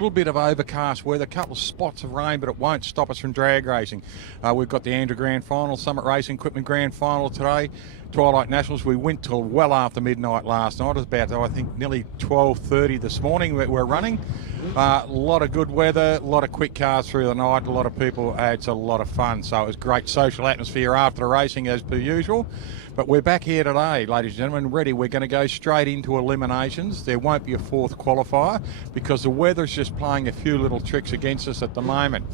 little bit of overcast weather, a couple of spots of rain, but it won't stop us from drag racing. We've got the ANDRA Grand Final, Summit Racing Equipment Grand Final today, Twilight Nationals. We went till well after midnight last night. It was about, I think, nearly 12:30 this morning we're running. A lot of good weather, a lot of quick cars through the night, a lot of people. It's a lot of fun. So it was great social atmosphere after the racing as per usual. But we're back here today, ladies and gentlemen, ready. We're going to go straight into eliminations. There won't be a fourth qualifier because the weather's just playing a few little tricks against us at the moment.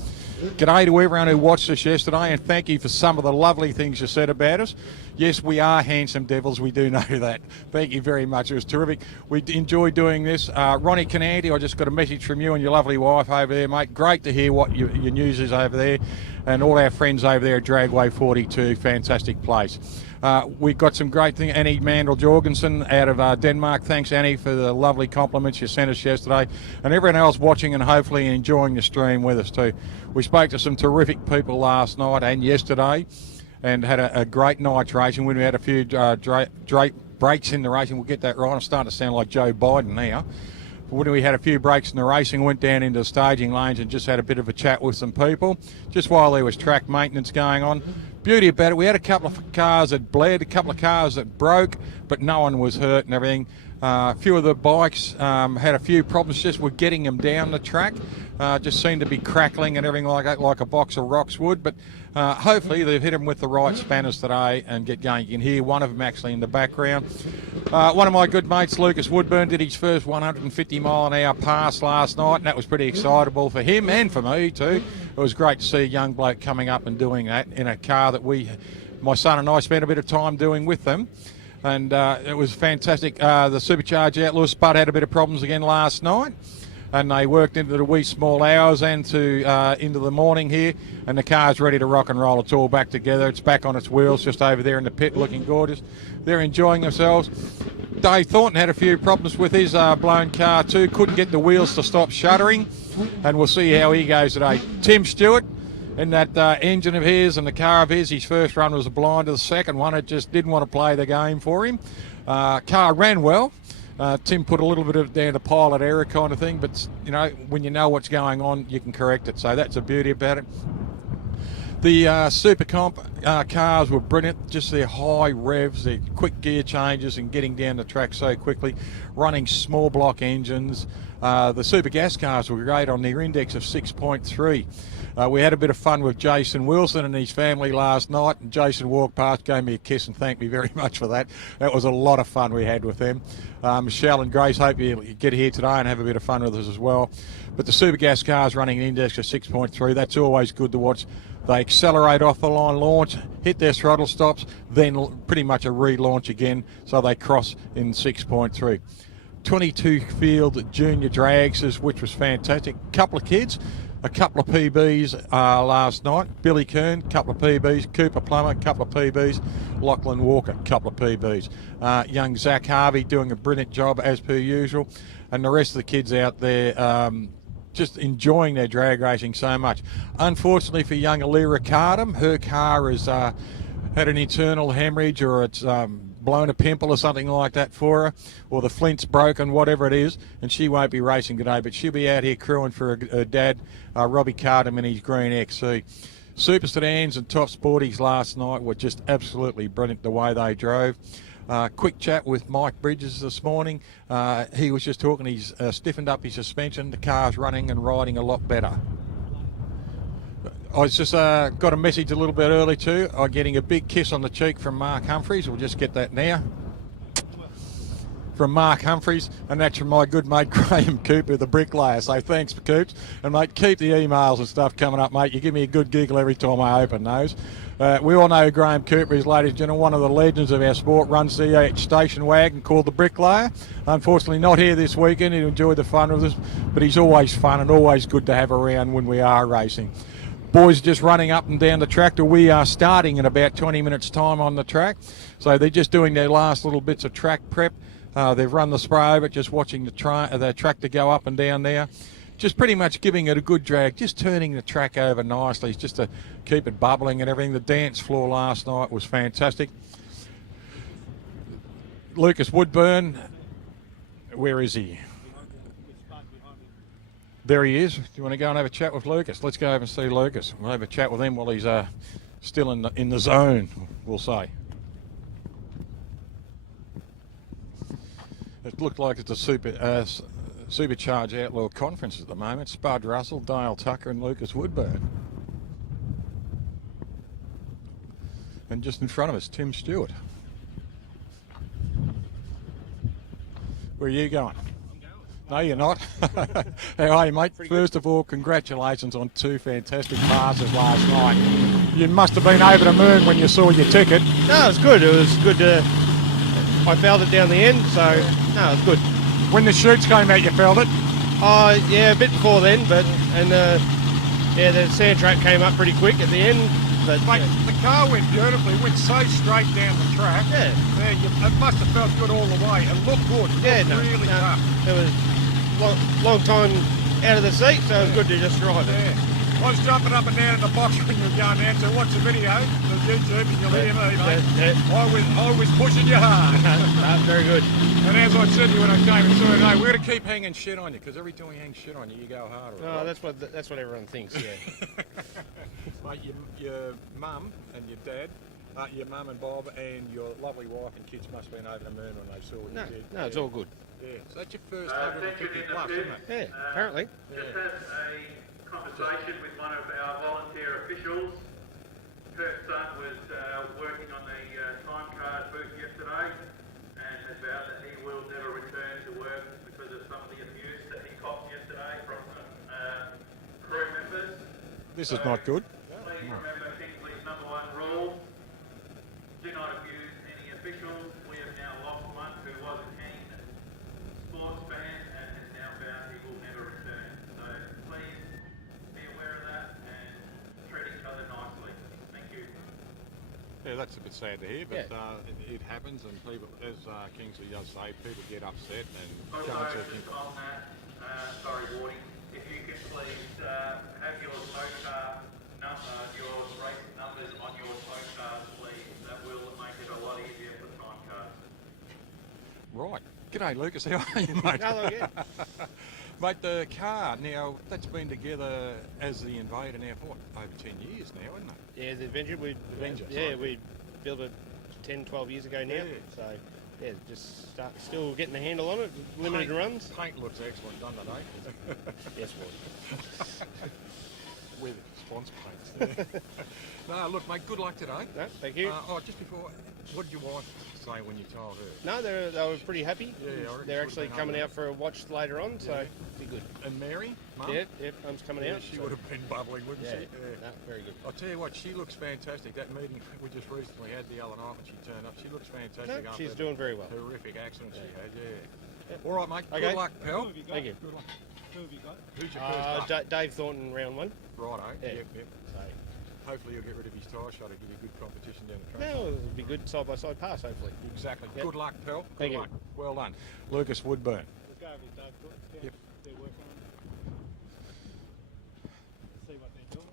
G'day to everyone who watched us yesterday, and thank you for some of the lovely things you said about us. Yes, we are handsome devils, we do know that. Thank you very much, it was terrific. We enjoyed doing this. Ronnie Cananti, I just got a message from you and your lovely wife over there, mate. Great to hear what your news is over there. And all our friends over there at Dragway 42, fantastic place. We've got some great things. Annie Mandel Jorgensen out of Denmark. Thanks, Annie, for the lovely compliments you sent us yesterday. And everyone else watching and hopefully enjoying the stream with us too. We spoke to some terrific people last night and yesterday and had a great night's racing. When we had a few breaks in the racing, we'll get that right. I'm starting to sound like Joe Biden now. When we had a few breaks in the racing, went down into the staging lanes and just had a bit of a chat with some people, just while there was track maintenance going on. Beauty about it, we had a couple of cars that bled, a couple of cars that broke, but no one was hurt and everything. A few of the bikes had a few problems just with getting them down the track. Just seemed to be crackling and everything like that, like a box of rocks would. But hopefully they've hit them with the right spanners today and get going. You can hear one of them actually in the background. One of my good mates, Lucas Woodburn, did his first 150-mile-an-hour pass last night, and that was pretty excitable for him and for me too. It was great to see a young bloke coming up and doing that in a car that my son and I spent a bit of time doing with them. And it was fantastic. The supercharged outlaw Spud had a bit of problems again last night, and they worked into the wee small hours and into the morning here, and the car's ready to rock and roll. It's all back together. It's back on its wheels just over there in the pit looking gorgeous. They're enjoying themselves. Dave Thornton had a few problems with his blown car too. Couldn't get the wheels to stop shuddering, and we'll see how he goes today. Tim Stewart in that engine of his and the car of his first run was a blind. The second one, it just didn't want to play the game for him. Car ran well. Tim put a little bit of down to pilot error kind of thing, but you know, when you know what's going on, you can correct it. So that's the beauty about it. The Super Comp cars were brilliant, just their high revs, their quick gear changes and getting down the track so quickly, running small block engines. The Super Gas cars were great on their index of 6.3. We had a bit of fun with Jason Wilson and his family last night, and Jason walked past, gave me a kiss and thanked me very much for that. That was a lot of fun we had with them. Michelle and Grace, hope you get here today and have a bit of fun with us as well. But the Super Gas cars running an index of 6.3, that's always good to watch. They accelerate off the line launch, hit their throttle stops, then pretty much a relaunch again, so they cross in 6.3. 22 field junior drags, which was fantastic. Couple of kids, a couple of PBs last night. Billy Kern, couple of PBs. Cooper Plummer, couple of PBs. Lachlan Walker, couple of PBs. Young Zach Harvey doing a brilliant job as per usual. And the rest of the kids out there just enjoying their drag racing so much. Unfortunately for young Alira Cardam, her car has had an internal hemorrhage, or it's blown a pimple or something like that for her, or the flint's broken, whatever it is, and she won't be racing today, but she'll be out here crewing for her dad, Robbie Cardam, in his green XC. Super Sedans and Top Sporties last night were just absolutely brilliant the way they drove. Quick chat with Mike Bridges this morning. He was just talking, he's stiffened up his suspension, the car's running and riding a lot better. I just got a message a little bit early too. I'm getting a big kiss on the cheek from Mark Humphreys. We'll just get that now. From Mark Humphreys, and that's from my good mate Graham Cooper, the bricklayer. So thanks for Coops. And mate, keep the emails and stuff coming up, mate. You give me a good giggle every time I open those. We all know who Graham Cooper is, ladies and gentlemen, one of the legends of our sport, runs the station wagon called the Bricklayer. Unfortunately not here this weekend. He enjoyed the fun with us, but he's always fun and always good to have around when we are racing. Boys just running up and down the track. We are starting in about 20 minutes time on the track. So they're just doing their last little bits of track prep. They've run the spray over, just watching the tractor go up and down there. Just pretty much giving it a good drag, just turning the track over nicely, just to keep it bubbling and everything. The dance floor last night was fantastic. Lucas Woodburn, where is he? There he is. Do you want to go and have a chat with Lucas? Let's go over and see Lucas. We'll have a chat with him while he's still in the zone, we'll say. It looked like it's a supercharged outlaw conference at the moment. Spud Russell, Dale Tucker and Lucas Woodburn. And just in front of us, Tim Stewart. Where are you going? No, you're not. How are you, mate? First of all, congratulations on 2 fantastic passes last night. You must have been over the moon when you saw your ticket. No, it was good. It was good. I felt it down the end, so no, it was good. When the chutes came out, you felt it? Yeah, a bit before then, the sand track came up pretty quick at the end. But mate, the car went beautifully. It went so straight down the track. Yeah. It must have felt good all the way. It looked good. It looked really tough. It was long time out of the seat, so it was good to just drive it. Yeah. I was jumping up and down in the box when you were going down, so watch the video on YouTube and you'll hear me, mate. I was pushing you hard. Very good. And as I said to you when I came and saw you, no, we're going to keep hanging shit on you, because every time we hang shit on you, you go harder. Oh, right? That's what everyone thinks, yeah. Mate, your mum and your dad, your mum and Bob and your lovely wife and kids must have been over the moon when they saw what you did. No, it's all good. Yeah, so that's your first 150 plus, isn't it? Yeah, apparently. Just had a conversation with one of our volunteer officials. Kurt's son was working on the time card booth yesterday and has vowed that he will never return to work because of some of the abuse that he copped yesterday from some crew members. This is not good. Please remember Kingsley's #1 rule. Do not abuse any officials. We have now lost one who was a keen sports fan and has now vowed he will never return. So please be aware of that and treat each other nicely. Thank you. Yeah, that's a bit sad to hear, but Yeah. it happens, and people, as Kingsley does say, people get upset and Also, go into just on that, sorry, Wardy, if you could please have your smoke car number, your race numbers on your smoke cards, please. That will make it a lot easier for time cards. Right. G'day, Lucas. How are you, mate? Hello again. Mate, the car, now, that's been together as the Invader now for, what, over 10 years now, isn't it? Yeah, the Avenger. We built it 10, 12 years ago now. Yeah. So, yeah, just still getting the handle on it. Limited runs. Paint looks excellent, doesn't it, eh? Yes, Wardy. With sponsor paints. No, look, mate, good luck today. No, thank you. Just before, what did your wife say when you told her? No, they were pretty happy. Yeah, I reckon They're she actually would've been coming over out for a watch later on, so be good. And Mary, Mum? Yeah, Mum's coming out. She so- would have been bubbling, wouldn't Yeah, she? Yeah. no, very good. I'll tell you what, she looks fantastic. That meeting we just recently had the other night when she turned up, she looks fantastic. No, after she's that doing very well. Horrific accident she had, yeah. Yep. All right, mate. Okay. Good luck, pal. Thank you. Good luck. Who have you got? Who's your first up? Dave Thornton, round 1. Righto. Yeah. Yep. So, Hopefully you'll get rid of his tyre shot and give you good competition down the track. no, it'll be good side-by-side pass, hopefully. Exactly. Yep. Good luck, pal. Thank Good you. luck. Well done. Lucas Woodburn. We'll go with Doug Thornton. Yep. They're working on it. See what they're doing.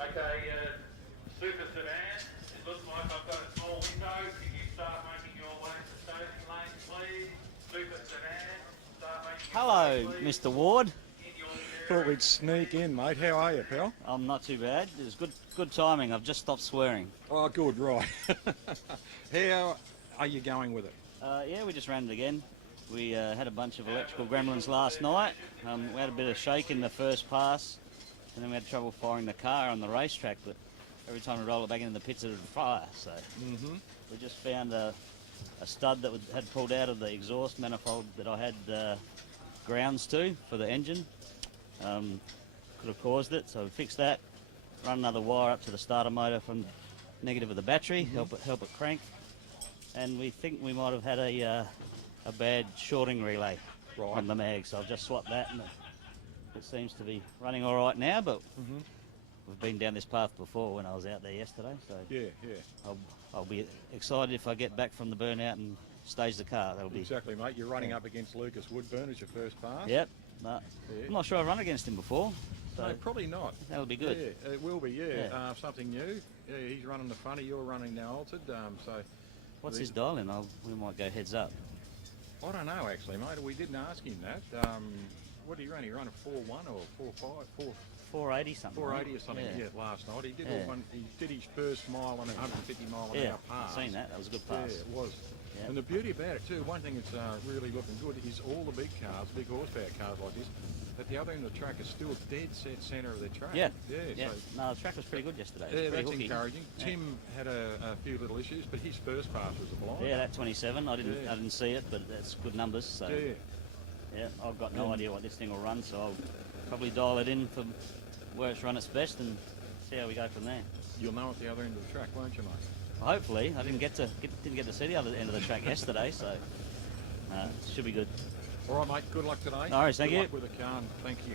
Okay, Super Sedan, it looks like I've got a small window. Can you start making your way to staging lane, please? Super Sedan, start making Hello, your way, please, Mr. Ward. in your Thought area. we'd sneak in, mate. How are you, pal? I'm not too bad. It was good timing. I've just stopped swearing. Oh, good, right. How are you going with it? Yeah, we just ran it again. We had a bunch of electrical gremlins last night. We had a bit of shake in the first pass, and then we had trouble firing the car on the racetrack, but every time we roll it back into the pits, it would fire. So we just found a stud that had pulled out of the exhaust manifold that I had grounds to for the engine. Could have caused it, so we fixed that. Run another wire up to the starter motor from negative of the battery, help it crank. And we think we might have had a bad shorting relay on the mag, so I've just swapped that, and it seems to be running all right now. But we've been down this path before when I was out there yesterday, so Yeah. I'll be excited if I get back from the burnout and stage the car. That'll be Exactly, mate. You're running up against Lucas Woodburn as your first pass. Yep. No, Yeah. I'm not sure I've run against him before, so No, probably not. that'll be good. Yeah, it will be, yeah. Something new. Yeah, he's running the funny, you're running the altered. So What's his dial-in? We might go heads up. I don't know actually, mate. We didn't ask him that. What did he run? He ran a 4.1 or 4.5? 480 something. 480 or something. Yeah, last night he did. Yeah. He did his first mile on a 150 mile an Yeah, hour pass. I've seen that. That was a good pass. Yeah, it was. Yeah. And the beauty about it too, one thing that's really looking good is all the big cars, big horsepower cars like this, at the other end of the track is still dead set centre of the track. Yeah. Yeah. So, No, the track was pretty good yesterday. It was yeah, pretty that's hooky. encouraging. Yeah. Tim had a few little issues, but his first pass was a blind. Yeah, that 27. I didn't see it, but that's good numbers. So yeah, I've got no idea what this thing will run, so I'll probably dial it in for where it's run its best and see how we go from there. You'll know at the other end of the track, won't you, mate? Hopefully, I didn't get to see the other end of the track yesterday, so should be good. All right, mate. Good luck today. No worries, thank good you. luck with the car. And thank you.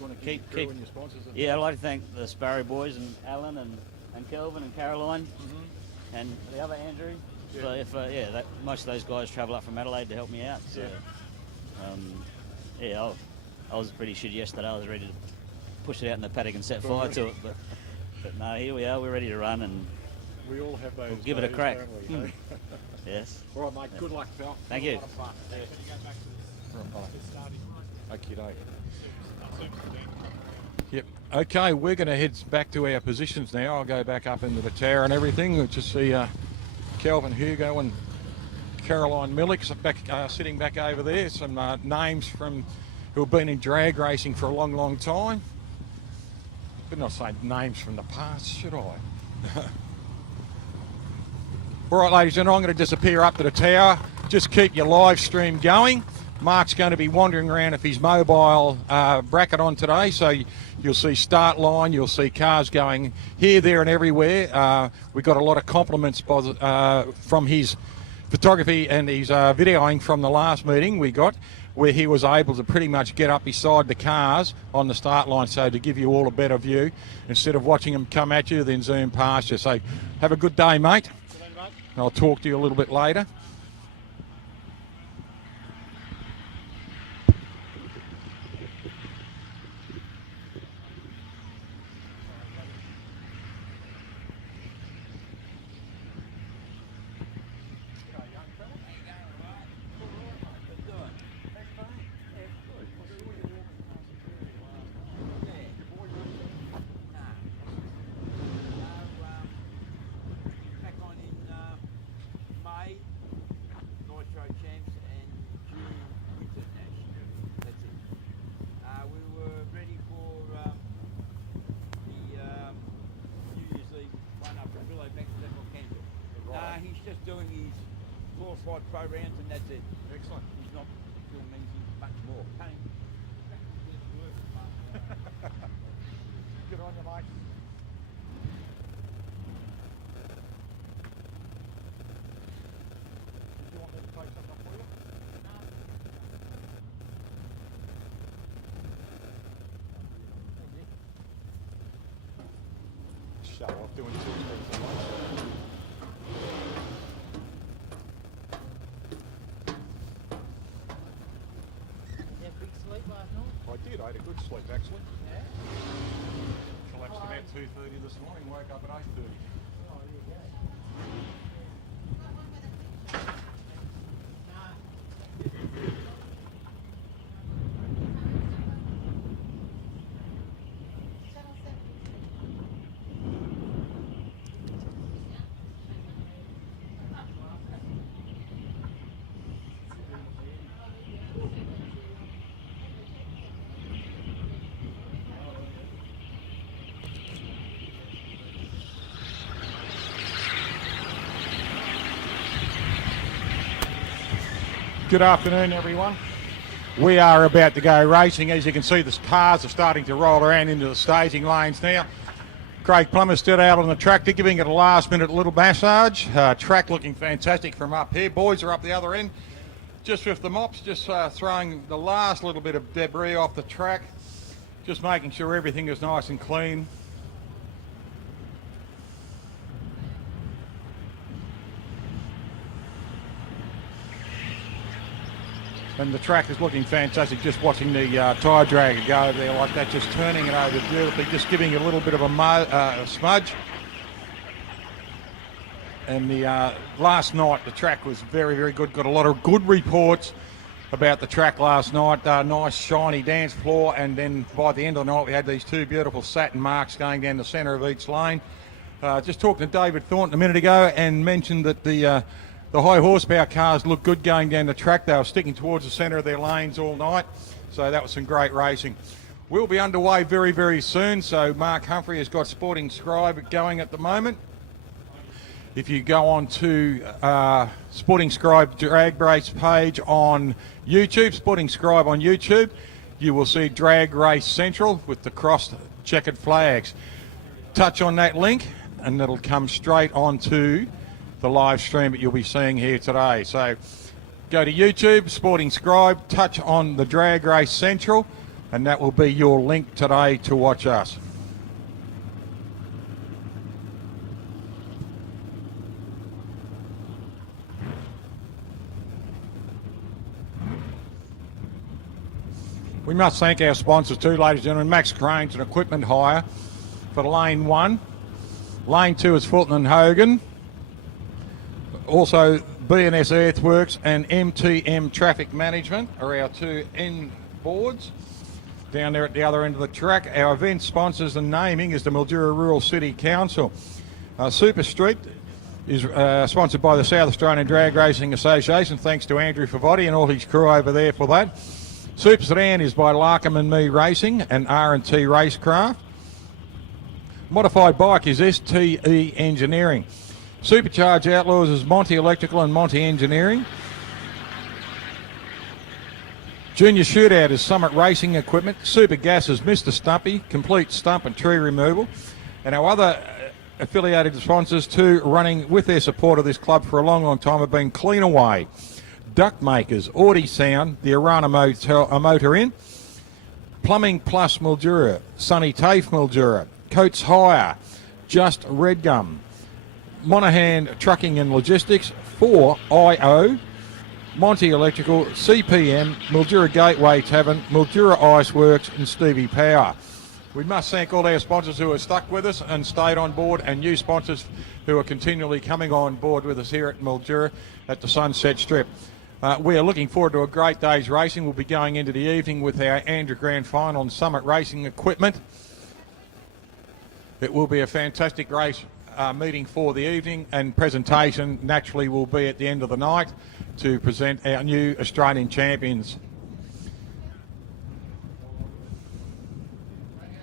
Want to Keep- keep and your sponsors? Yeah, I'd like to thank the Sparrow boys and Alan and Kelvin and Caroline and the other Andrew. Yeah. So most of those guys travel up from Adelaide to help me out. So I was pretty shitty yesterday. I was ready to push it out in the paddock and set fire to it, but no, here we are. We're ready to run and We all have those. we'll give it a days, crack. don't we? Yes. All right, mate. Good luck, pal. Thank Have a you. lot of fun. Okay. Yep. Okay, we're going to head back to our positions now. I'll go back up into the tower and everything. We'll just see Kelvin Hugo and Caroline Millick back, sitting back over there. Some names from who have been in drag racing for a long, long time. But not say names from the past, should I? All right, ladies and gentlemen, I'm going to disappear up to the tower. Just keep your live stream going. Mark's going to be wandering around with his mobile bracket on today, so you'll see start line, you'll see cars going here, there and everywhere. We got a lot of compliments from his photography and his videoing from the last meeting we got, where he was able to pretty much get up beside the cars on the start line, so to give you all a better view, instead of watching them come at you, then zoom past you. So have a good day, mate. I'll talk to you a little bit later. Doing his 4 or 5 pro rounds and that's it. Excellent. He's not doing anything much more. Good on you, mate. Do you want me to take something up for you? Show off doing 2 things at once. I did. I had a good sleep, actually. Yeah. Collapsed about 2:30 this morning. Woke up at 8:30. Oh, there you go. Good afternoon, everyone. We are about to go racing. As you can see, the cars are starting to roll around into the staging lanes now. Craig Plummer stood out on the tractor, giving it a last-minute little massage. Track looking fantastic from up here. Boys are up the other end, just with the mops, just throwing the last little bit of debris off the track, just making sure everything is nice and clean. And the track is looking fantastic, just watching the tyre dragger go over there like that, just turning it over beautifully, just giving it a little bit of a smudge. And the last night, the track was very, very good. Got a lot of good reports about the track last night. Nice, shiny dance floor. And then by the end of the night, we had these two beautiful satin marks going down the centre of each lane. Just talked to David Thornton a minute ago and mentioned that the high horsepower cars looked good going down the track. They were sticking towards the centre of their lanes all night. So that was some great racing. We'll be underway very, very soon. So Mark Humphrey has got Sporting Scribe going at the moment. If you go on to Sporting Scribe Drag Race page on YouTube, Sporting Scribe on YouTube, you will see Drag Race Central with the crossed checkered flags. Touch on that link and it'll come straight onto the live stream that you'll be seeing here today. So go to YouTube, Sporting Scribe, touch on the Drag Race Central, and that will be your link today to watch us. We must thank our sponsors too, ladies and gentlemen. Max Cranes and Equipment Hire for Lane 1. Lane 2 is Fulton and Hogan. Also B&S Earthworks and MTM Traffic Management are our two end boards. Down there at the other end of the track, our event sponsors and naming is the Mildura Rural City Council. Super Street is sponsored by the South Australian Drag Racing Association. Thanks to Andrew Favotti and all his crew over there for that. Super Sedan is by Larkham and Me Racing and R&T Racecraft. Modified Bike is STE Engineering. Supercharged Outlaws is Monty Electrical and Monty Engineering. Junior Shootout is Summit Racing Equipment. Super Gas is Mr. Stumpy, complete stump and tree removal. And our other affiliated sponsors too, running with their support of this club for a long, long time, have been Cleanaway, Duck Makers, Audi Sound, the Arana Motor Inn, Plumbing Plus Mildura, Sunny Tafe Mildura, Coates Hire, Just Redgum, Monaghan Trucking and Logistics, 4IO, Monty Electrical, CPM, Mildura Gateway Tavern, Mildura Iceworks and Stevie Power. We must thank all our sponsors who have stuck with us and stayed on board, and new sponsors who are continually coming on board with us here at Mildura at the Sunset Strip. We are looking forward to a great day's racing. We'll be going into the evening with our ANDRA Grand Final on Summit Racing Equipment. It will be a fantastic race meeting for the evening, and presentation naturally will be at the end of the night to present our new Australian champions.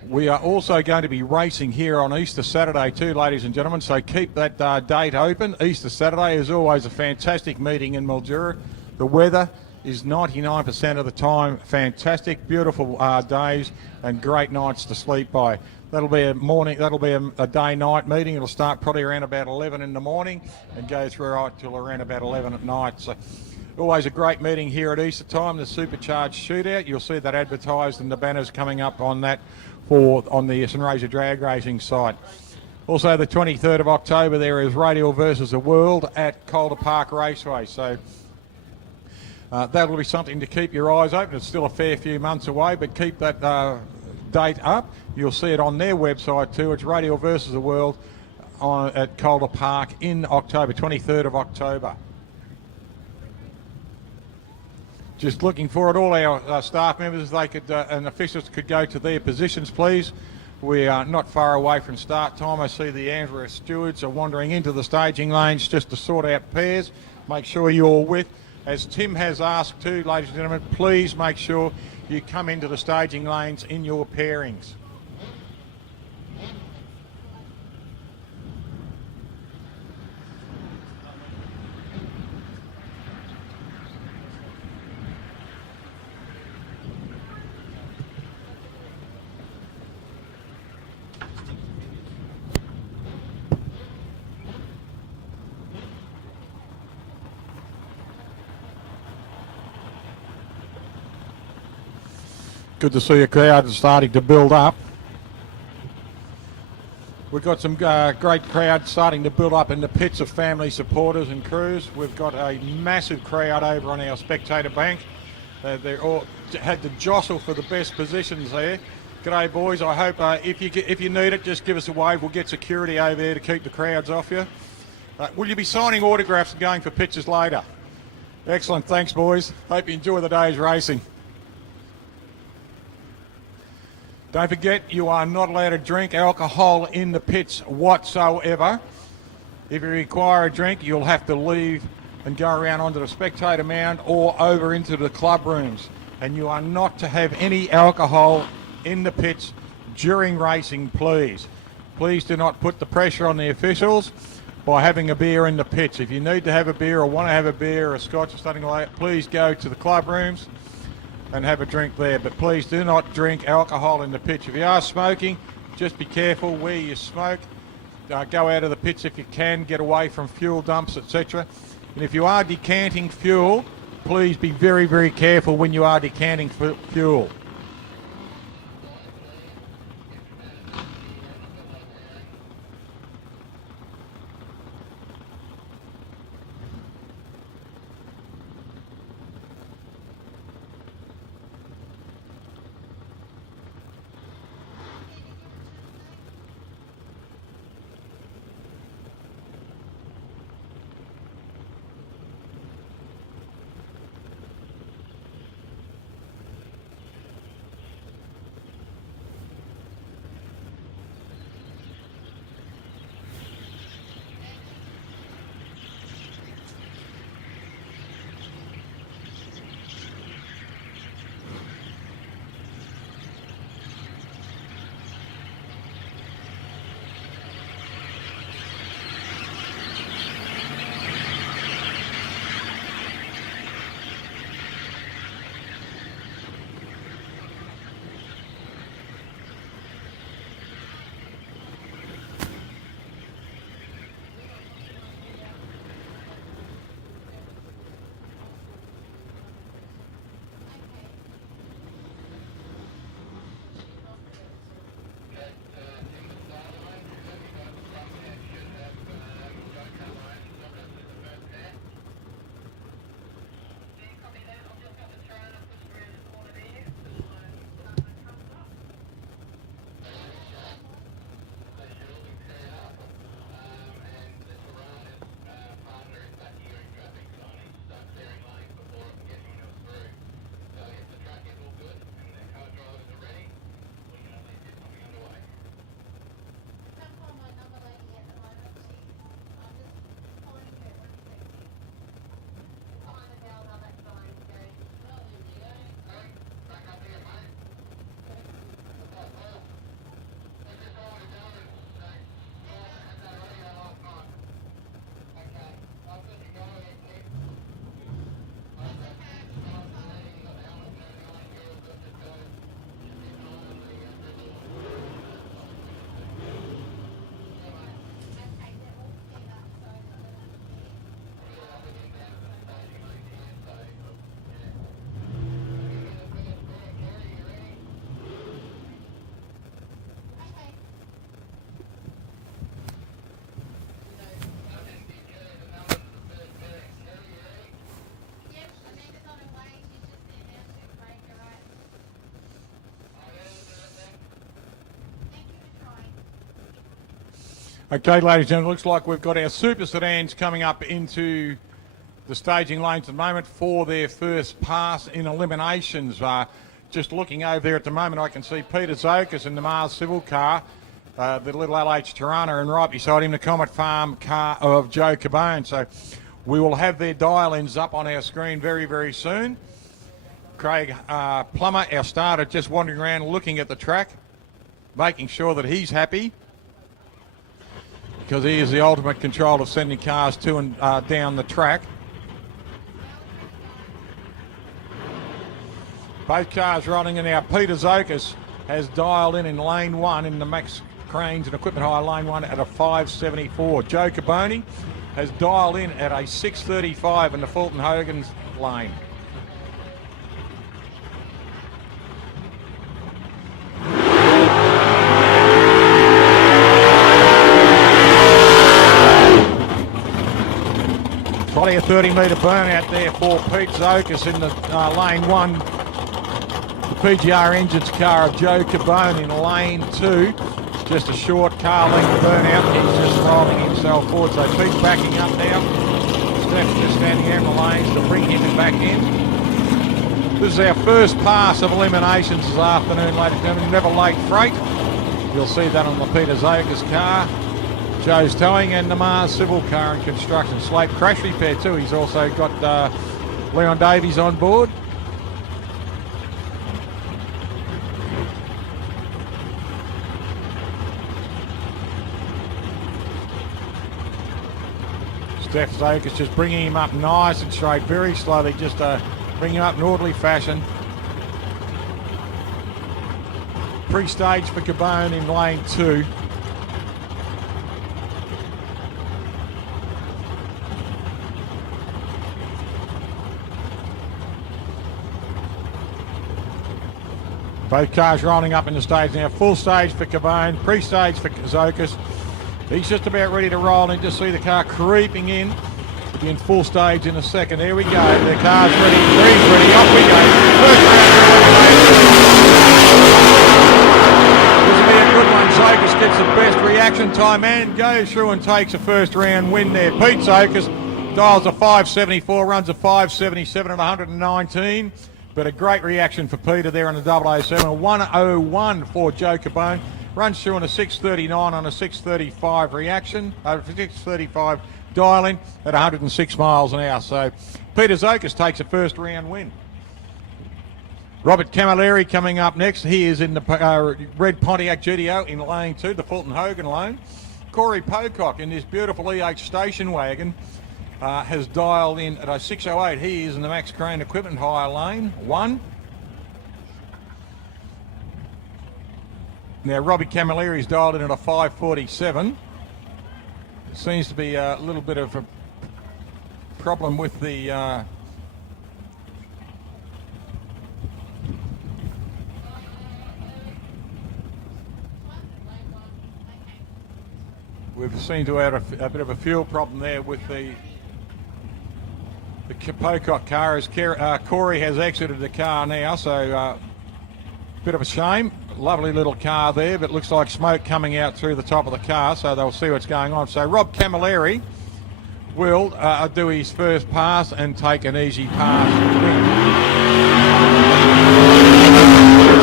We are also going to be racing here on Easter Saturday too, ladies and gentlemen, so keep that date open. Easter Saturday is always a fantastic meeting in Mildura. The weather is 99% of the time fantastic, beautiful days and great nights to sleep by. That'll be a morning, that'll be a day-night meeting. It'll start probably around about 11 in the morning and go through right till around about 11 at night. So always a great meeting here at Easter time, the Supercharged Shootout. You'll see that advertised and the banners coming up on that on the Sunraysia Drag Racing site. Also the 23rd of October there is Radial versus the World at Calder Park Raceway. So that'll be something to keep your eyes open. It's still a fair few months away, but keep that date up. You'll see it on their website too. It's Radial versus the World at Calder Park in October, 23rd of October. Just looking forward, all our staff members, they could and officials could go to their positions, please. We are not far away from start time. I see the ANDRA stewards are wandering into the staging lanes just to sort out pairs. Make sure you're with. As Tim has asked too, ladies and gentlemen, please make sure you come into the staging lanes in your pairings. Good to see a crowd starting to build up. We've got some great crowd starting to build up in the pits of family supporters and crews. We've got a massive crowd over on our spectator bank. They're all had to jostle for the best positions there. G'day boys, I hope if you need it, just give us a wave. We'll get security over there to keep the crowds off you. Will you be signing autographs and going for pictures later? Excellent, thanks boys. Hope you enjoy the day's racing. Don't forget, you are not allowed to drink alcohol in the pits whatsoever. If you require a drink, you'll have to leave and go around onto the spectator mound or over into the club rooms. And you are not to have any alcohol in the pits during racing, please. Please do not put the pressure on the officials by having a beer in the pits. If you need to have a beer or want to have a beer or a scotch or something like that, please go to the club rooms and have a drink there. But please do not drink alcohol in the pits. If you are smoking, just be careful where you smoke. Go out of the pits if you can, get away from fuel dumps, etc. And if you are decanting fuel, please be very, very careful when you are decanting fuel. Okay, ladies and gentlemen, looks like we've got our super sedans coming up into the staging lanes at the moment for their first pass in eliminations. Just looking over there at the moment, I can see Peter Zokas in the Mars Civil car, the little LH Tirana, and right beside him the Comet Farm car of Joe Cabone. So we will have their dial-ins up on our screen very, very soon. Craig Plummer, our starter, just wandering around looking at the track, making sure that he's happy, because he is the ultimate control of sending cars to and down the track. Both cars running in. Now Peter Zokas has dialed in lane 1 in the Max Cranes and Equipment Hire lane 1 at a 574. Joe Cabone has dialed in at a 635 in the Fulton Hogan's lane. Probably a 30-metre burnout there for Pete Zokas in the lane 1. The PGR Engines car of Joe Cabone in lane 2. Just a short car length burnout. He's just rolling himself forward. So Pete's backing up now. Steph's just standing there in the lanes to bring him back in. This is our first pass of eliminations this afternoon, ladies and gentlemen. Never late freight. You'll see that on the Peter Zokas car. Joe's Towing and the Mars Civil Car and Construction. Slate crash repair too. He's also got Leon Davies on board. Steph Zokas just bringing him up nice and straight, very slowly, just bring him up in orderly fashion. Pre-stage for Cabone in lane 2. Both cars rolling up in the stage now. Full stage for Cabone, pre-stage for Zokas. He's just about ready to roll and just see the car creeping in. We'll be in full stage in a second. There we go. The car's ready. Three's ready. Off we go. First round. This will be a good one. Zokas gets the best reaction time and goes through and takes a first round win there. Pete Zokas dials a 574, runs a 577 at 119. But a great reaction for Peter there on the 007. A 101 for Joe Cabone. Runs through on a 639 on a 635 reaction, 635 dial-in at 106 miles an hour. So Peter Zokas takes a first round win. Robert Camilleri coming up next. He is in the red Pontiac GTO in lane 2, the Fulton Hogan lane. Corey Pocock in this beautiful EH station wagon has dialed in at a 608. He is in the Max Crane Equipment Hire lane 1. Now, Robbie Camilleri's dialed in at a 547. Seems to be a little bit of a problem with the we've seemed to have a bit of a fuel problem there with the Pocock car as Corey has exited the car now, so bit of a shame. Lovely little car there, but looks like smoke coming out through the top of the car, so they'll see what's going on. So Rob Camilleri will do his first pass and take an easy pass.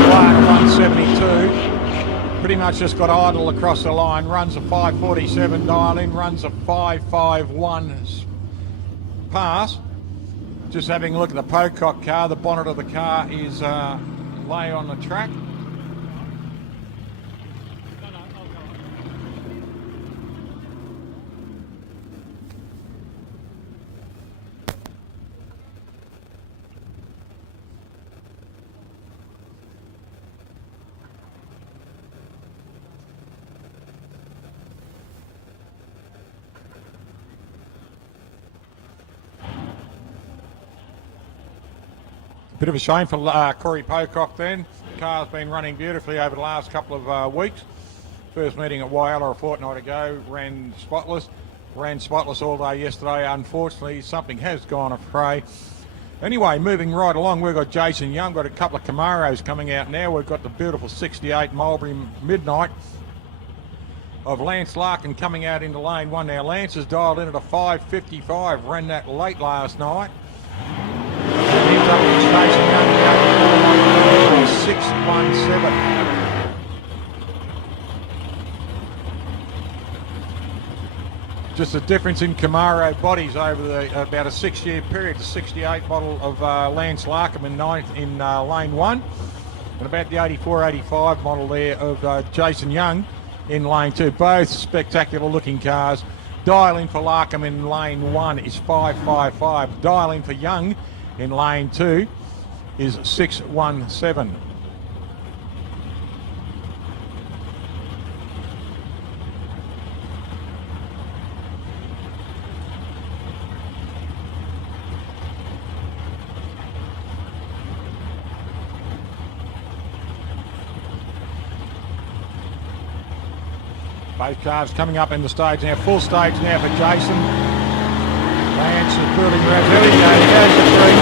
172. Pretty much just got idle across the line. Runs a 547 dial in, runs a 551 pass. Just having a look at the Pocock car. The bonnet of the car is lay on the track. Bit of a shame for Corey Pocock then. The car's been running beautifully over the last couple of weeks. First meeting at Whyalla a fortnight ago, ran spotless all day yesterday. Unfortunately, something has gone astray. Anyway, moving right along, we've got Jason Young, got a couple of Camaros coming out now. We've got the beautiful 68 Mulberry Midnight of Lance Larkin coming out into lane 1 now. Lance has dialed in at a 555, ran that late last night. Ends up with Jason Young 617. Just a difference in Camaro bodies over about a 6-year period. The 68 model of Lance Larkham in lane 1, and about the 84-85 model there of Jason Young in lane 2. Both spectacular looking cars. Dial in for Larkham in lane 1 is 555. Dial in for Young in lane 2 is 617. Both cars coming up in the stage now. Full stage now for Jason. Lance is building around. There we go. There's the three.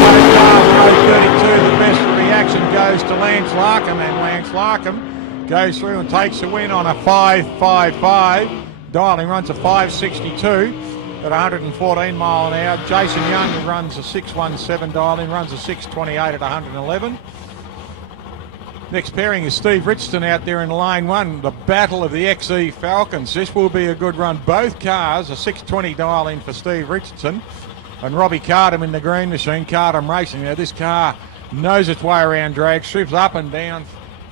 Both cars, row 32, the best reaction Richton goes to Lance Larkham, and Lance Larkham goes through and takes the win on a 5.55. Dialing runs a 5.62 at 114 mile an hour. Jason Young runs a 6.17. Dialing runs a 6.28 at 111. Next pairing is Steve Richton out there in lane one, the battle of the XE Falcons. This will be a good run. Both cars, a 6.20 dial in for Steve Richton and Robbie Cardham in the green machine, Cardham Racing. Now this car knows its way around drag, strips up and down,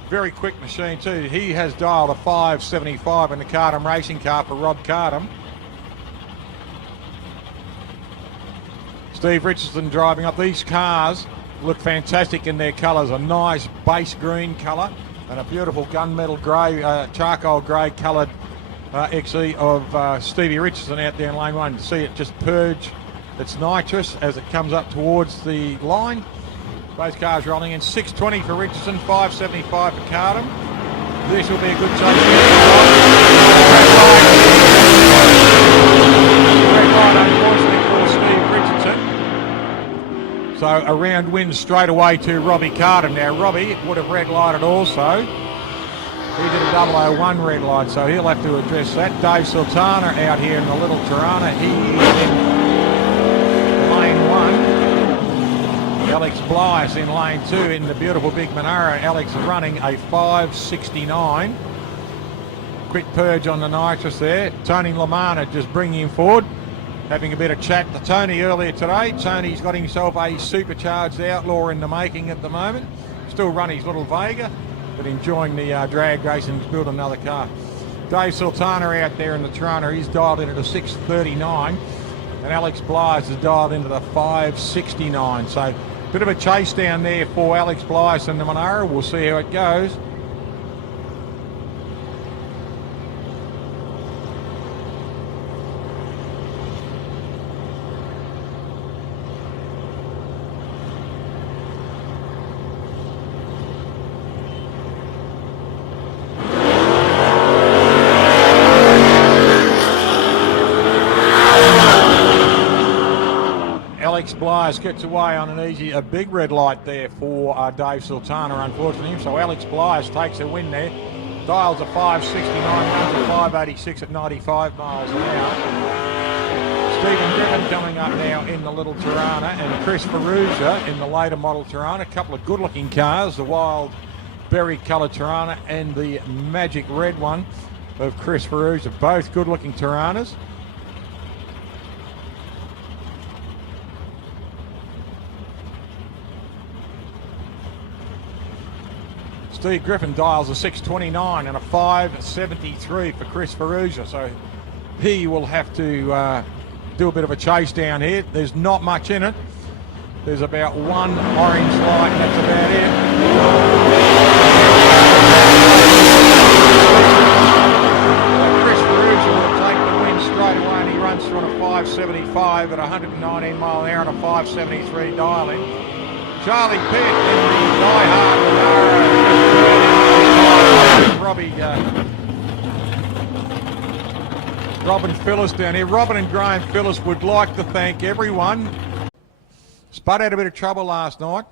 very quick machine too. He has dialed a 5.75 in the Cardham Racing car for Rob Cardham. Steve Richardson driving up. These cars look fantastic in their colours. A nice base green colour and a beautiful gunmetal grey, charcoal grey coloured XE of Stevie Richardson out there in lane one. You see it just purge its nitrous as it comes up towards the line. Both cars rolling in. 6.20 for Richardson, 5.75 for Cardham. This will be a good chase. Red light, unfortunately, for Steve Richardson. So a round win straight away to Robbie Cardham. Now Robbie would have red lighted also. He did a 001 red light, so he'll have to address that. Dave Sultana out here in the little Tirana. He is in lane one. Alex Blythe in lane two in the beautiful big Monaro. Alex running a 5.69. Quick purge on the nitrous there. Tony Lamana just bringing him forward. Having a bit of chat to Tony earlier today. Tony's got himself a supercharged outlaw in the making at the moment. Still running his little Vega, but enjoying the drag racing. He's built another car. Dave Sultana out there in the Tirana. He's dialed into the 6.39. And Alex Blythe has dialed into the 5.69. So a bit of a chase down there for Alex Blythe and the Monaro. We'll see how it goes. Alex Blythe gets away on a big red light there for Dave Sultana, unfortunately. So Alex Blythe takes a win there. Dials a 5.69, runs a 5.86 at 95 miles an hour. Stephen Griffin coming up now in the little Tirana, and Chris Ferrugia in the later model Tirana. A couple of good-looking cars, the wild berry-coloured Tirana and the magic red one of Chris Ferrugia. Both good-looking Tiranas. Steve Griffin dials a 6.29 and a 5.73 for Chris Ferrugia. So he will have to do a bit of a chase down here. There's not much in it. There's about one orange light, and that's about it. Chris Ferrugia will take the win straight away, and he runs through on a 5.75 at 119 mile an hour and a 5.73 dialing. Charlie Pitt in the die-hard Robin Phillips down here. Robin and Graham Phillips would like to thank everyone. Spud had a bit of trouble last night.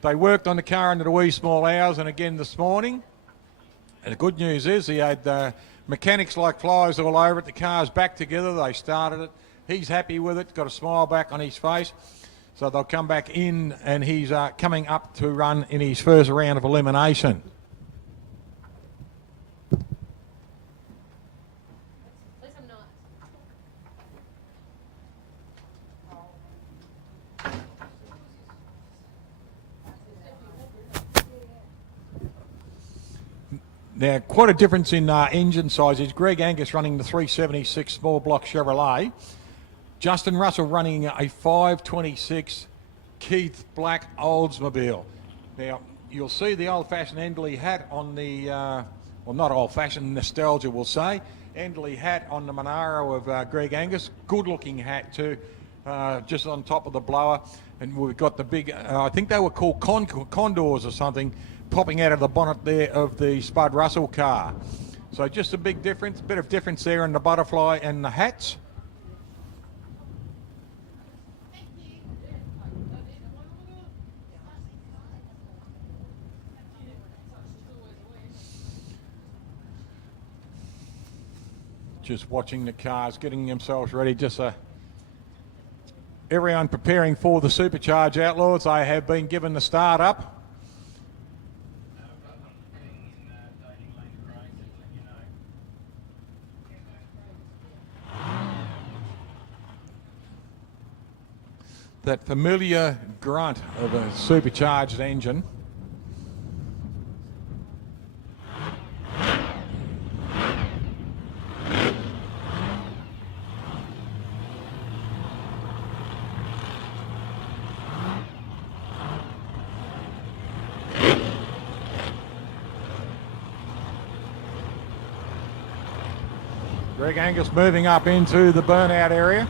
They worked on the car into the wee small hours and again this morning. And the good news is he had mechanics like flies all over it. The car's back together. They started it. He's happy with it. Got a smile back on his face. So they'll come back in, and he's coming up to run in his first round of elimination. Now, quite a difference in engine sizes. Greg Angus running the 376 small block Chevrolet. Justin Russell running a 526 Keith Black Oldsmobile. Now, you'll see the old-fashioned Endley hat on the, well, not old-fashioned, nostalgia we'll say. Endley hat on the Monaro of Greg Angus. Good-looking hat too, just on top of the blower. And we've got the big, I think they were called Condors or something, popping out of the bonnet there of the Spud Russell car. So just a big difference, bit of difference there in the butterfly and the hats. Just watching the cars getting themselves ready. Just everyone preparing for the Supercharge Outlaws. They have been given the start up. That familiar grunt of a supercharged engine. Greg Angus moving up into the burnout area.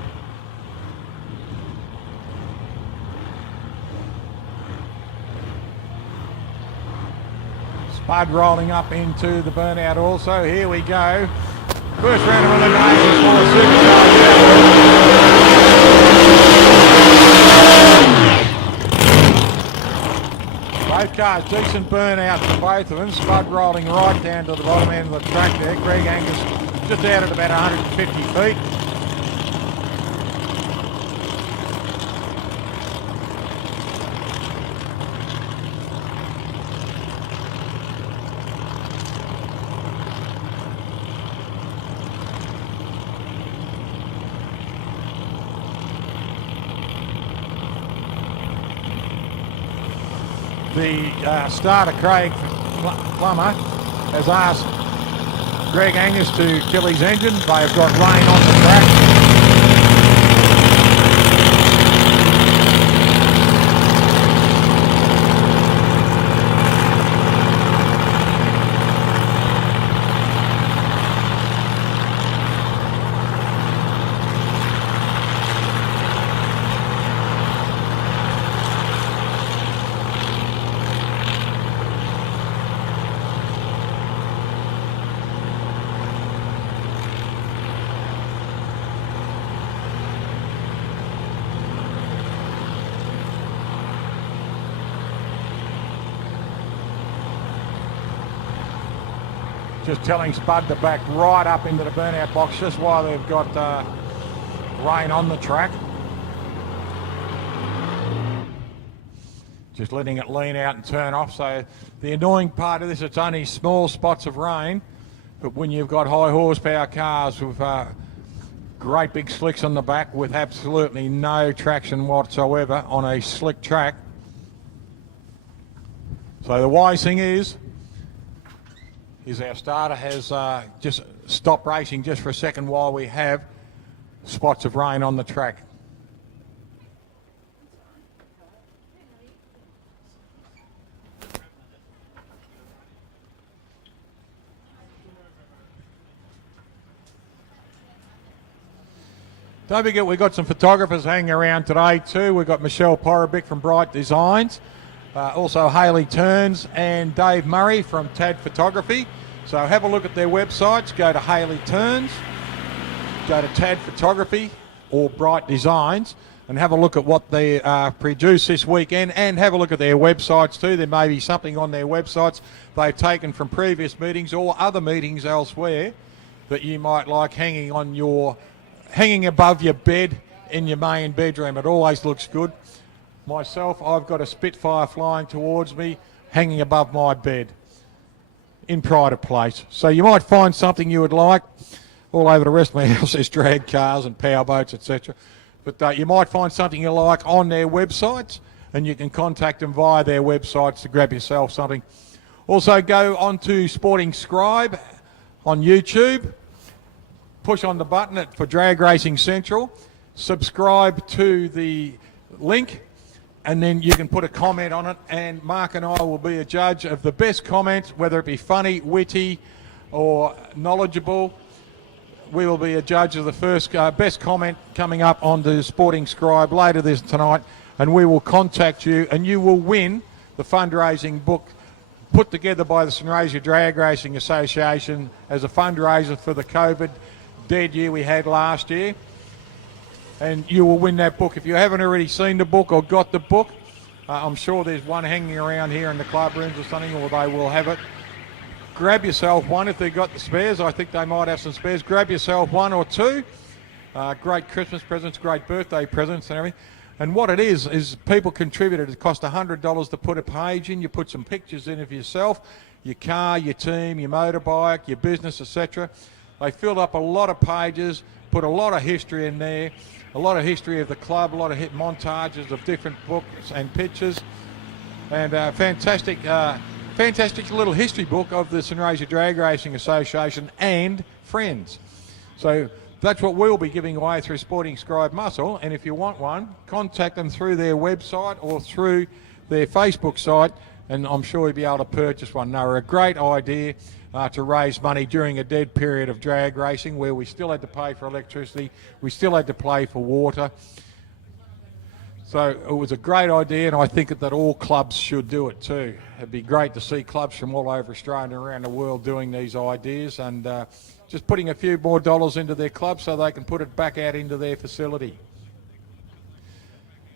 Spud rolling up into the burnout also. Here we go. First round of eliminations for the Supercharge. Both cars, decent burnout for both of them. Spud rolling right down to the bottom end of the track there. Greg Angus just out at about 150 feet. The starter, Craig Plummer, has asked Greg Angus to kill his engine. They have got rain on the track. Just telling Spud to back right up into the burnout box just while they've got rain on the track. Just letting it lean out and turn off. So the annoying part of this, it's only small spots of rain, but when you've got high horsepower cars with great big slicks on the back with absolutely no traction whatsoever on a slick track. So the wise thing is our starter has just stopped racing just for a second while we have spots of rain on the track. Don't forget we've got some photographers hanging around today too. We've got Michelle Porobic from Bright Designs. Also Hayley Turns and Dave Murray from Tad Photography. So have a look at their websites. Go to Hayley Turns, go to Tad Photography or Bright Designs and have a look at what they produce this weekend, and have a look at their websites too. There may be something on their websites they've taken from previous meetings or other meetings elsewhere that you might like hanging above your bed in your main bedroom. It always looks good. Myself, I've got a Spitfire flying towards me, hanging above my bed in pride of place. So you might find something you would like. All over the rest of my house there's drag cars and powerboats, etc. But you might find something you like on their websites, and you can contact them via their websites to grab yourself something. Also go on to Sporting Scribe on YouTube. Push on the button for Drag Racing Central. Subscribe to the link, and then you can put a comment on it, and Mark and I will be a judge of the best comment, whether it be funny, witty or knowledgeable. We will be a judge of the first best comment coming up on the Sporting Scribe later this tonight, and we will contact you, and you will win the fundraising book put together by the Sunraysia Drag Racing Association as a fundraiser for the COVID dead year we had last year. And you will win that book. If you haven't already seen the book or got the book, I'm sure there's one hanging around here in the club rooms or something, or they will have it. grab yourself one if they've got the spares. I think they might have some spares. Grab yourself one or two. Great Christmas presents, great birthday presents and everything. And what it is people contributed. It cost $100 to put a page in. You put some pictures in of yourself, your car, your team, your motorbike, your business, etc. They filled up a lot of pages, put a lot of history in there, a lot of history of the club, a lot of montages of different books and pictures, and fantastic little history book of the Sunraysia Drag Racing Association and friends. So that's what we'll be giving away through Sporting Scribe Muscle, and if you want one, contact them through their website or through their Facebook site, and I'm sure you'll be able to purchase one. They're a great idea to raise money during a dead period of drag racing where we still had to pay for electricity, we still had to pay for water. So it was a great idea, and I think that all clubs should do it too. It'd be great to see clubs from all over Australia and around the world doing these ideas, and just putting a few more dollars into their club so they can put it back out into their facility.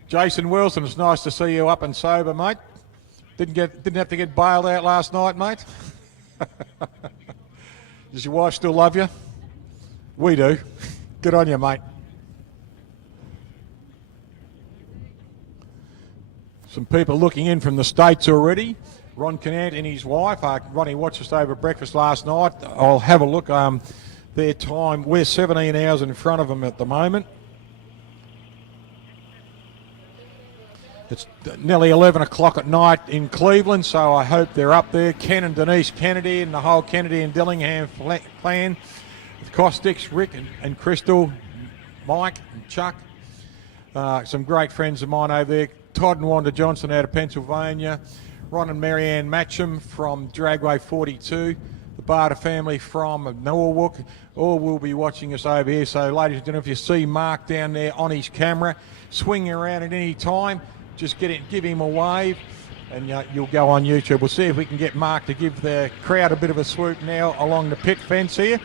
Jason Wilson, it's nice to see you up and sober, mate. Didn't have to get bailed out last night, mate. Does your wife still love you? We do. Good on you, mate. Some people looking in from the States already. Ron Canant and his wife. Ronnie watched us over breakfast last night. I'll have a look. Their time, we're 17 hours in front of them at the moment. It's nearly 11 o'clock at night in Cleveland, so I hope they're up there. Ken and Denise Kennedy and the whole Kennedy and Dillingham clan. With Costix, Rick and Crystal, Mike and Chuck. Some great friends of mine over there. Todd and Wanda Johnson out of Pennsylvania. Ron and Marianne Matcham from Dragway 42. The Barter family from Norwalk. All will be watching us over here. So, ladies and gentlemen, if you see Mark down there on his camera, swinging around at any time, just give him a wave, and you'll go on YouTube. We'll see if we can get Mark to give the crowd a bit of a swoop now along the pit fence here.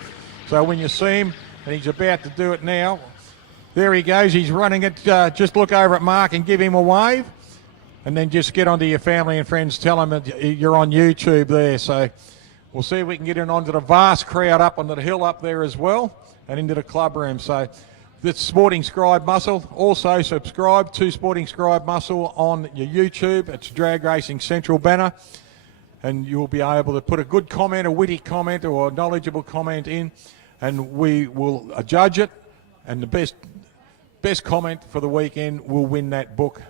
So when you see him, and he's about to do it now, there he goes. He's running it. Just look over at Mark and give him a wave, and then just get onto your family and friends. Tell them that you're on YouTube there. So we'll see if we can get in onto the vast crowd up onto the hill up there as well, and into the club room. So that's Sporting Scribe Muscle. Also subscribe to Sporting Scribe Muscle on your YouTube. It's Drag Racing Central banner, and you'll be able to put a good comment, a witty comment, or a knowledgeable comment in, and we will judge it, and the best comment for the weekend will win that book.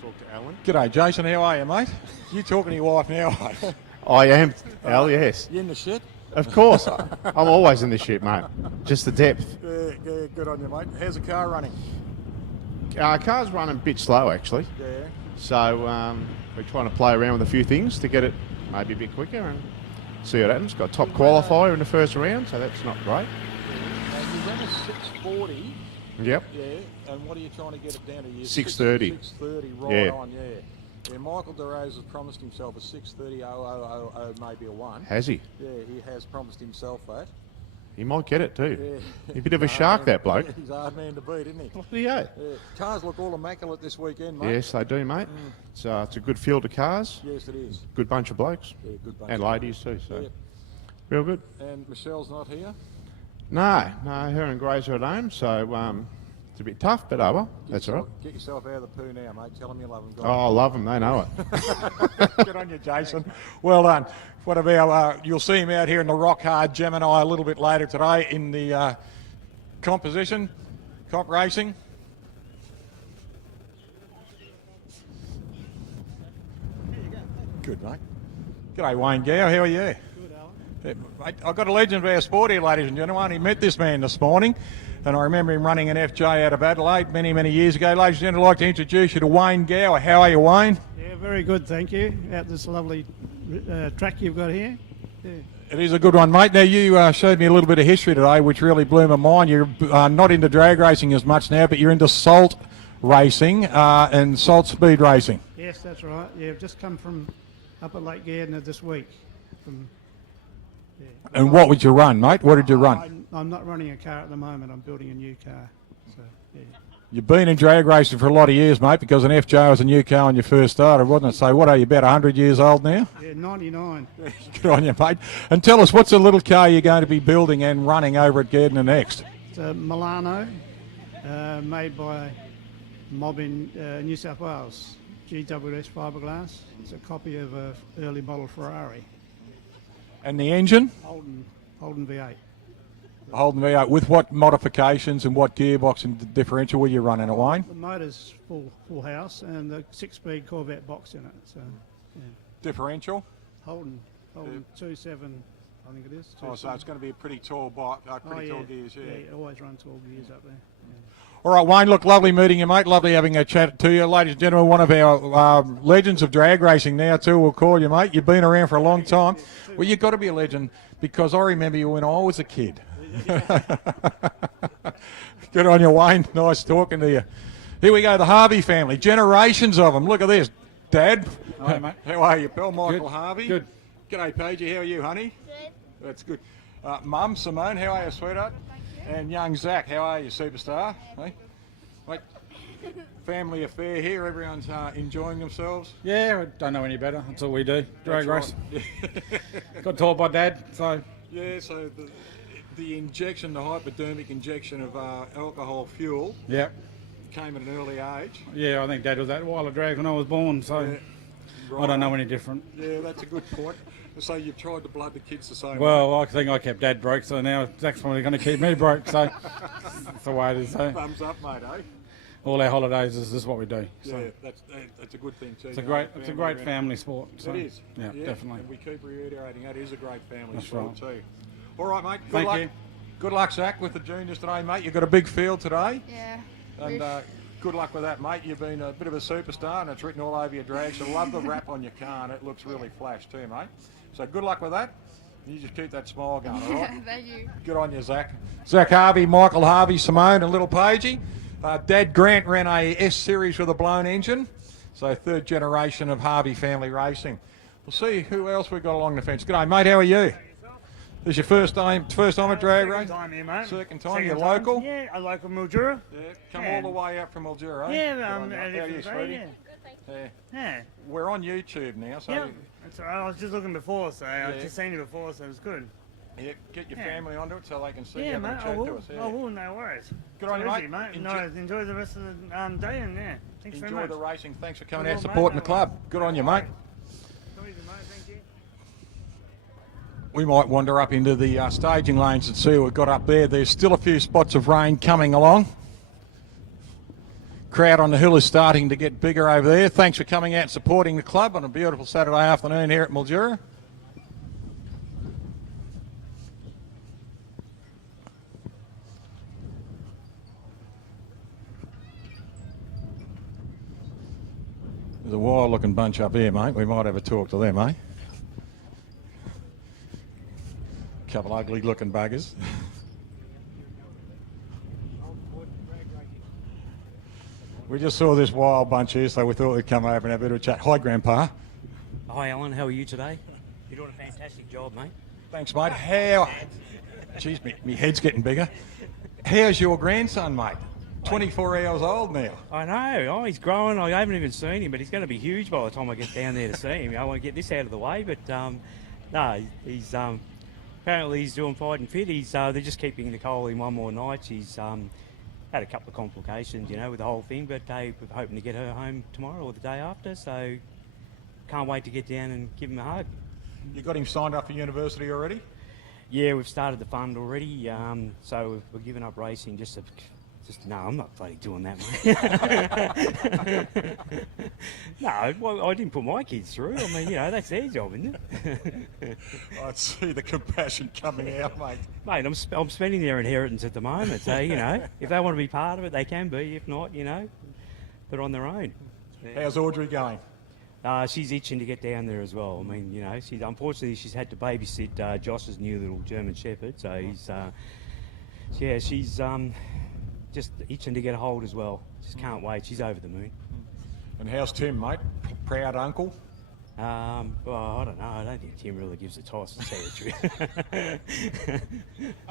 Talk to Alan. G'day, Jason. How are you, mate? You talking to your wife now, mate? I am, Al, yes. You in the shit? Of course. I'm always in this shit, mate. Just the depth. Yeah, good on you, mate. How's the car running? Car's running a bit slow, actually. Yeah. So we're trying to play around with a few things to get it maybe a bit quicker and see what happens. Got a top qualifier in the first round, so that's not great. You ran a 640. Yep. Yeah, and what are you trying to get it down to? 6:30. 6:30, right Yeah. on, yeah. Yeah, Michael DeRose has promised himself a 6:30.0000, maybe a 1. Has he? Yeah, he has promised himself that. He might get it too. Yeah. He's a bit of a shark, that bloke. He's a hard man to beat, isn't he? Bloody yeah. Yeah. Cars look all immaculate this weekend, mate. Yes, they do, mate. It's a good field of cars. Yes, it is. Good bunch of blokes. Yeah, good bunch. And ladies too, so Yeah. real good. And Michelle's not here? No, her and Grace are at home, so it's a bit tough, but oh well, that's all right. Get yourself out of the poo now, mate. Tell them you love them. Oh, I love them, they know it. Good on you, Jason. Well done. What about, you'll see him out here in the Rock Hard Gemini a little bit later today in the comp racing. Good, mate. G'day, Wayne Gower. How are you? Good, Alan. Mate, I've got a legend of our sport here, ladies and gentlemen. He met this man this morning, and I remember him running an FJ out of Adelaide many, many years ago. Ladies and gentlemen, I'd like to introduce you to Wayne Gower. How are you, Wayne? Yeah, very good, thank you. Out this lovely track you've got here. Yeah. It is a good one, mate. Now, you showed me a little bit of history today, which really blew my mind. You're not into drag racing as much now, but you're into salt racing and salt speed racing. Yes, that's right. Yeah, I've just come from up at Lake Gardner this week. And what would you run, mate? What did you run? I'm not running a car at the moment. I'm building a new car. So, yeah. You've been in drag racing for a lot of years, mate, because an FJ was a new car when you first started, wasn't it? So what are you, about 100 years old now? Yeah, 99. Good on you, mate. And tell us, what's the little car you're going to be building and running over at Gardner next? It's a Milano, made by a mob in New South Wales. GWS fiberglass. It's a copy of an early model Ferrari. And the engine? Holden V8. Holden V8. With what modifications and what gearbox and differential will you run in it, Wayne? The motor's full house and the 6-speed Corvette box in it. So, yeah. Differential? Holden 2.7, I think it is. Oh, so it's going to be a pretty tall bike, tall gears, yeah. Yeah, always run tall gears up there. Yeah. All right, Wayne, look, lovely meeting you, mate. Lovely having a chat to you. Ladies and gentlemen, one of our legends of drag racing now, too, we'll call you, mate. You've been around for a long time. Well, you've got to be a legend because I remember you when I was a kid. Good on you, Wayne. Nice talking to you. Here we go, the Harvey family. Generations of them. Look at this. Dad. Hi, mate. How are you, pal? Michael Good. Harvey. Good. G'day, Paige. How are you, honey? Good. That's good. Mum, Simone, how are you, sweetheart? Thank you. And young Zach, how are you, superstar? Hey? Mate, family affair here. Everyone's enjoying themselves. Yeah, I don't know any better. That's all we do. Drag That's race. right. Got taught by Dad, so Yeah, so the injection, the hypodermic injection of alcohol fuel yeah. came at an early age. Yeah, I think Dad was that while of drag when I was born, so Yeah, I don't know any different. Yeah, that's a good point. So you've tried to blood the kids the same way. Well, I think I kept Dad broke, so now Zach's probably going to keep me broke, so that's the way it is. So Thumbs up, mate, eh? all our holidays is this is what we do. So Yeah, that's a good thing too. it's a great family sport. So. It is. Yeah, definitely. And we keep reiterating that is a great family That's sport right. too. All right, mate. Good Thank luck. you. Good luck, Zach, with the juniors today, mate. You've got a big field today. Yeah. And good luck with that, mate. You've been a bit of a superstar and it's written all over your drag. So love the wrap on your car and it looks really flash too, mate. So good luck with that. You just keep that smile going, all right? Thank you. Good on you, Zach. Zach Harvey, Michael Harvey, Simone and little Paigey. Dad Grant ran a S-Series with a blown engine. So third generation of Harvey family racing. We'll see who else we've got along the fence. G'day, mate. How are you? This your first time at drag race? Second time here, mate. Second time. Second You're time. local? Yeah, I local Mildura. Yeah. Come all the way out from Mildura, eh? Yeah, Good on you. I How live are you, in sweetie? yeah. Yeah. Yeah. We're on YouTube now, so Yeah. That's all right. I was just looking before, so I've just seen you before, so it was good. yeah, get your Yeah. family onto it so they can see you Yeah, and mate. I chat to will. us. I Yeah. will. No worries. Good on you, Easy, mate. Enjoy the rest of the day, and yeah, thanks very Enjoy much. the racing. Thanks for coming Good out on, supporting mate. the club. Good on you, mate. Easy, mate. Thank you. We might wander up into the staging lanes and see what we've got up there. There's still a few spots of rain coming along. Crowd on the hill is starting to get bigger over there. Thanks for coming out and supporting the club on a beautiful Saturday afternoon here at Mildura. There's a wild looking bunch up here, mate. We might have a talk to them, eh? Couple ugly looking buggers. We just saw this wild bunch here, so we thought we'd come over and have a bit of a chat. Hi, Grandpa. Hi, Alan. How are you today? You're doing a fantastic job, mate. Thanks, mate. How... Jeez, me head's getting bigger. How's your grandson, mate? 24 hours old now. I know. Oh, he's growing. I haven't even seen him, but he's going to be huge by the time I get down there to see him. I want to get this out of the way, but no, he's apparently he's doing fine and fit. They're just keeping Nicole in one more night. She's had a couple of complications, with the whole thing, but they were hoping to get her home tomorrow or the day after, so can't wait to get down and give him a hug. You got him signed up for university already? Yeah, we've started the fund already, so we're giving up racing just to No, I'm not bloody doing that, mate. No, well, I didn't put my kids through. I mean, that's their job, isn't it? I see the compassion coming out, mate. Mate, I'm spending their inheritance at the moment, so, if they want to be part of it, they can be. If not, they're on their own. How's Audrey going? She's itching to get down there as well. I mean, unfortunately she's had to babysit Josh's new little German Shepherd, so she's just itching to get a hold as well. Just can't wait. She's over the moon. And how's Tim, mate? Proud uncle? Well, I don't know. I don't think Tim really gives a toss, to tell you the truth.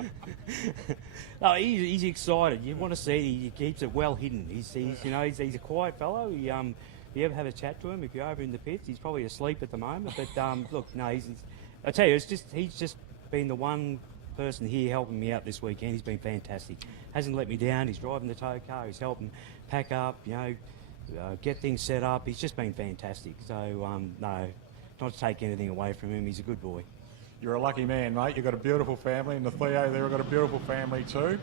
No, he's excited. You want to see he keeps it well hidden. He's a quiet fellow. If you ever have a chat to him, if you're over in the pits, he's probably asleep at the moment. But look, no, I tell you, he's just been the one person here helping me out this weekend. He's been fantastic. Hasn't let me down. He's driving the tow car. He's helping pack up. Get things set up. He's just been fantastic. So no, not to take anything away from him. He's a good boy. You're a lucky man, mate. You've got a beautiful family, and the Theo there have got a beautiful family too.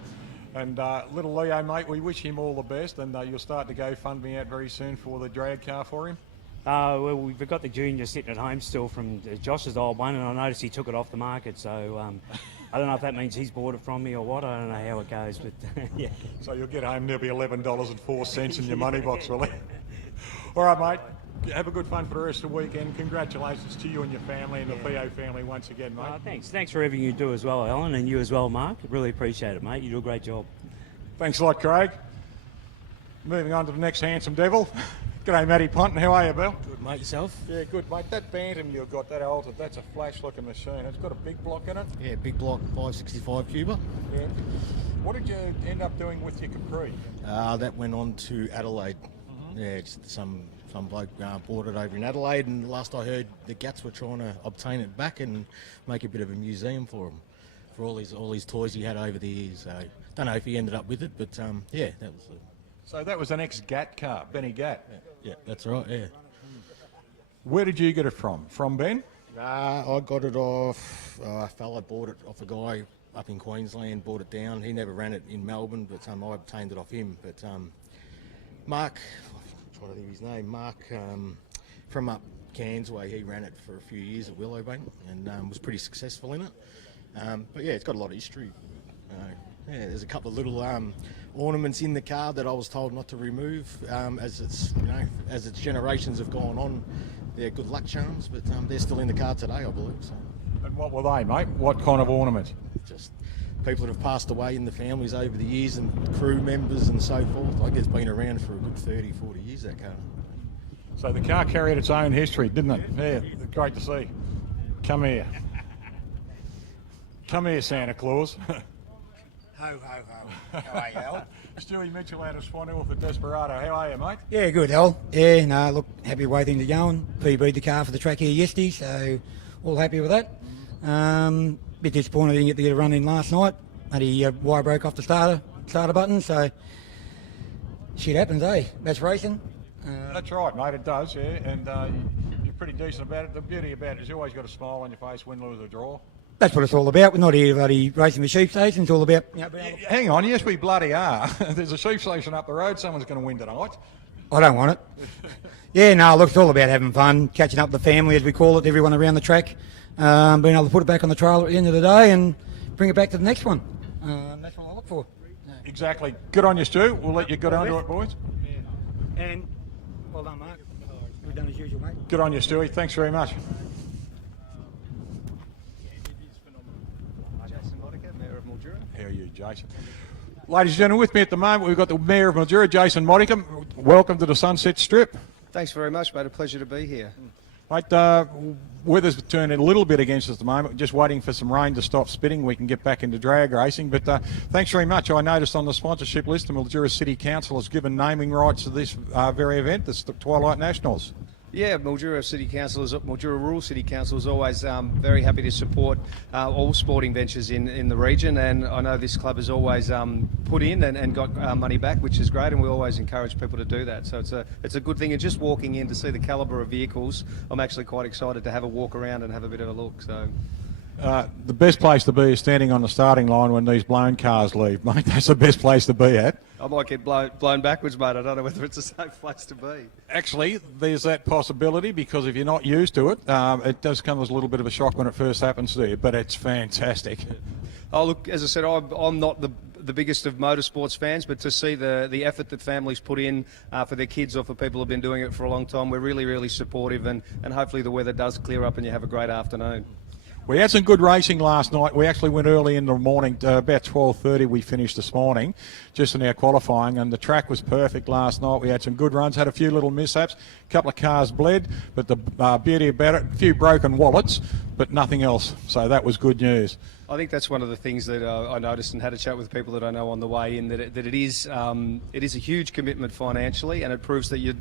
And little Leo, mate, we wish him all the best, and you'll start to GoFundMe out very soon for the drag car for him. Well, we've got the Junior sitting at home still from Josh's old one, and I noticed he took it off the market, so I don't know if that means he's bought it from me or what. I don't know how it goes, but yeah. So you'll get home, there'll be $11.04 in your money box, will it? All right, mate. Have a good fun for the rest of the weekend. Congratulations to you and your family and the Theo family once again, mate. Thanks for everything you do as well, Alan, and you as well, Mark. Really appreciate it, mate. You do a great job. Thanks a lot, Craig. Moving on to the next handsome devil. G'day, Matty Ponton. How are you, Bill? Good, mate. Yourself? Yeah, good, mate. That Bantam you've got, that altered, that's a flash-looking machine. It's got a big block in it. Yeah, big block, 565 cuber. Yeah. What did you end up doing with your Capri? That went on to Adelaide. Yeah, just some bloke bought it over in Adelaide, and last I heard, the Gats were trying to obtain it back and make a bit of a museum for him, for all his toys he had over the years. So, don't know if he ended up with it, but yeah, that was it. So that was an ex-Gat car, Benny Gat. Yeah, that's right, yeah. Where did you get it from? From Ben? I got it off, a fella bought it off a guy up in Queensland, bought it down. He never ran it in Melbourne, but I obtained it off him. But Mark, I'm trying to think of his name, Mark from up Cairns way, he ran it for a few years at Willowbank and was pretty successful in it. But yeah, it's got a lot of history. Yeah, there's a couple of little ornaments in the car that I was told not to remove as its generations have gone on. They're good luck charms, but they're still in the car today, I believe. So. And what were they, mate? What kind of ornaments? Just people that have passed away in the families over the years and crew members and so forth. Like it's been around for a good 30, 40 years, that car. So the car carried its own history, didn't it? Yeah, great to see. Come here. Come here, Santa Claus. Ho, ho, ho. How are you, Al? Stewie Mitchell out of Swan Hill for Desperado. How are you, mate? Yeah, good, Al. Yeah, no, look, happy the way things are going. PB'd the car for the track here yesterday, so all happy with that. Bit disappointed I didn't get to get a run in last night. Bloody wire broke off the starter button, so shit happens, eh? That's racing. That's right, mate, it does, yeah, and you're pretty decent about it. The beauty about it is you always got a smile on your face, win, lose or draw. That's what it's all about. We're not here bloody racing for sheep stations. It's all about... Hang on, yes we bloody are. There's a sheep station up the road, someone's going to win tonight. I don't want it. Yeah, no, look, it's all about having fun, catching up with the family, as we call it, everyone around the track, being able to put it back on the trailer at the end of the day and bring it back to the next one. That's what I look for. Exactly. Good on you, Stu. We'll let you get onto it, boys. Yeah. And well done, Mark. We've done as usual, mate. Good on you, Stewie. Thanks very much. How are you, Jason? Ladies and gentlemen, with me at the moment, we've got the Mayor of Mildura, Jason Moddicum. Welcome to the Sunset Strip. Thanks very much, mate. A pleasure to be here. Mate, weather's turned a little bit against us at the moment. Just waiting for some rain to stop spitting. We can get back into drag racing. But thanks very much. I noticed on the sponsorship list, the Mildura City Council has given naming rights to this very event, the Twilight Nationals. Yeah, Mildura Rural City Council is always very happy to support all sporting ventures in the region, and I know this club has always put in and got money back, which is great, and we always encourage people to do that. So it's a good thing, and just walking in to see the calibre of vehicles, I'm actually quite excited to have a walk around and have a bit of a look. So The best place to be is standing on the starting line when these blown cars leave, mate. That's the best place to be at. I might get blown backwards, mate. I don't know whether it's a safe place to be. Actually, there's that possibility because if you're not used to it, it does come as a little bit of a shock when it first happens to you, but it's fantastic. Oh, look, as I said, I'm not the biggest of motorsports fans, but to see the effort that families put in for their kids or for people who've been doing it for a long time, we're really, really supportive, and hopefully the weather does clear up and you have a great afternoon. We had some good racing last night. We actually went early in the morning, about 12:30 we finished this morning, just in our qualifying, and the track was perfect last night. We had some good runs, had a few little mishaps, a couple of cars bled, but the beauty about it, a few broken wallets, but nothing else. So that was good news. I think that's one of the things that I noticed and had a chat with people that I know on the way in, that it is a huge commitment financially, and it proves that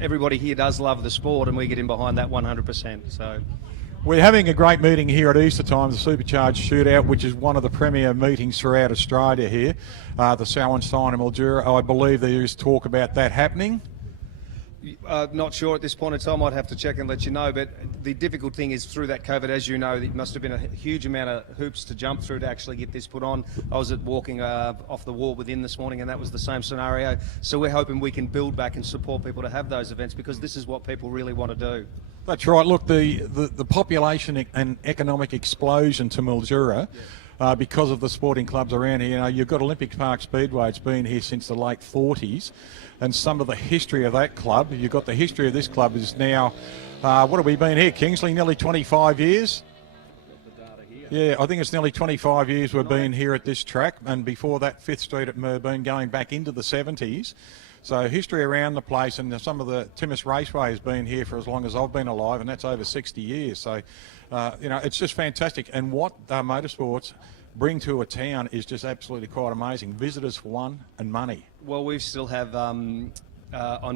everybody here does love the sport, and we get in behind that 100%. So. We're having a great meeting here at Easter time, the Supercharged Shootout, which is one of the premier meetings throughout Australia here. The Sunraysia in Mildura, I believe there is talk about that happening. Not sure at this point in time. I'd have to check and let you know. But the difficult thing is through that COVID, as you know, it must have been a huge amount of hoops to jump through to actually get this put on. I was walking off the wall within this morning, and that was the same scenario. So we're hoping we can build back and support people to have those events, because this is what people really want to do. That's right. Look, the population and economic explosion to Mildura, because of the sporting clubs around here. You know, you've got Olympic Park Speedway. It's been here since the late 40s, and some of the history of that club. You've got the history of this club is now, what have we been here, Kingsley? Nearly 25 years. Yeah, I think it's nearly 25 years we've been here at this track, and before that, 5th Street at Woodburn, going back into the 70s. So history around the place, and some of the Timmins Raceway has been here for as long as I've been alive, and that's over 60 years. So, you know, it's just fantastic. And what motorsports bring to a town is just absolutely quite amazing. Visitors for one, and money. Well, we still have on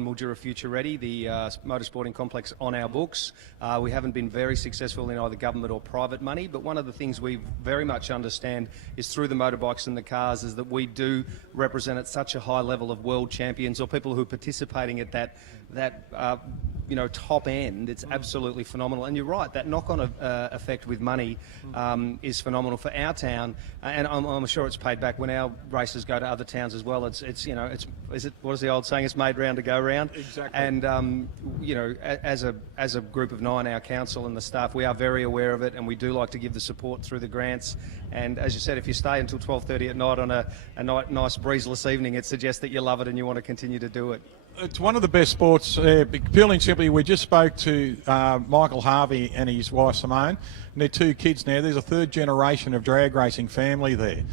Mildura Future Ready, the motorsporting complex, on our books. We haven't been very successful in either government or private money, but one of the things we very much understand is through the motorbikes and the cars is that we do represent at such a high level of world champions or people who are participating at that you know, top end. It's absolutely phenomenal. And you're right, that knock-on effect with money is phenomenal for our town, and I'm sure it's paid back when our races go to other towns as well. It's you know, what is the old saying? It's made round to go round. Exactly. And you know, as a group of 9, our council and the staff, we are very aware of it, and we do like to give the support through the grants. And as you said, if you stay until 12:30 at night on a nice breezeless evening, it suggests that you love it and you want to continue to do it. It's one of the best sports, purely and simply. We just spoke to Michael Harvey and his wife Simone, and their 2 kids now. There's a 3rd generation of drag racing family there.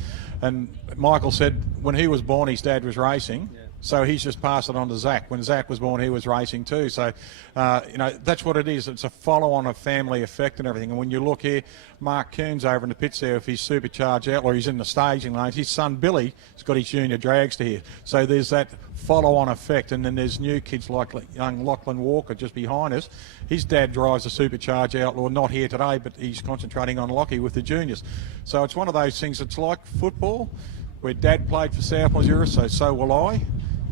And Michael said when he was born, his dad was racing. Yeah. So he's just passed it on to Zach. When Zach was born, he was racing too. So, you know, that's what it is. It's a follow-on of family effect and everything. And when you look here, Mark Coons over in the pits there with his Supercharged Outlaw, he's in the staging lanes. His son Billy has got his junior dragster here. So there's that follow-on effect. And then there's new kids like young Lachlan Walker just behind us. His dad drives a Supercharged Outlaw, not here today, but he's concentrating on Lockie with the juniors. So it's one of those things. It's like football, where Dad played for South Mildura, so will I.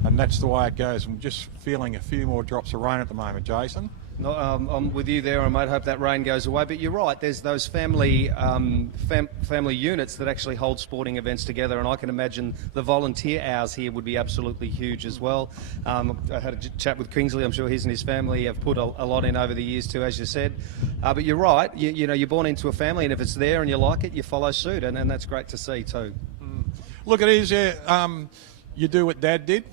And that's the way it goes. I'm just feeling a few more drops of rain at the moment, Jason. No, I'm with you there, I might hope that rain goes away. But you're right, there's those family units that actually hold sporting events together, and I can imagine the volunteer hours here would be absolutely huge as well. I had a chat with Kingsley. I'm sure he and his family have put a lot in over the years too, as you said. But you're right, you know, you're born into a family, and if it's there and you like it, you follow suit, and that's great to see too. Look, it is, yeah. You do what Dad did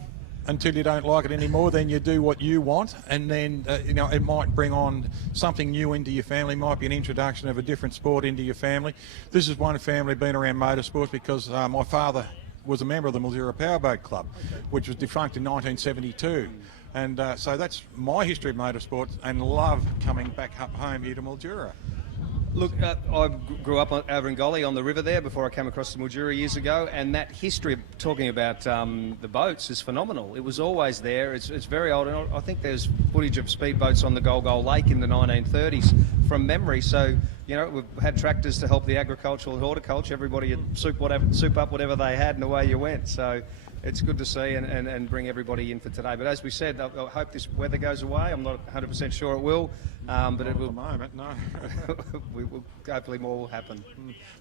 until you don't like it anymore, then you do what you want, and then you know, it might bring on something new into your family. Might be an introduction of a different sport into your family. This is one family been around motorsports because my father was a member of the Mildura Powerboat Club, which was defunct in 1972. And so that's my history of motorsports, and love coming back up home here to Mildura. Look, I grew up over in Golly on the river there before I came across to Mildura years ago, and that history of talking about the boats is phenomenal. It was always there. It's very old, and I think there's footage of speedboats on the Gold Lake in the 1930s from memory. So, you know, we've had tractors to help the agricultural and horticulture. Everybody would soup up whatever they had, and away you went. So, it's good to see and bring everybody in for today. But as we said, I hope this weather goes away. I'm not 100% sure it will, but it will. At the moment, no. Hopefully more will happen.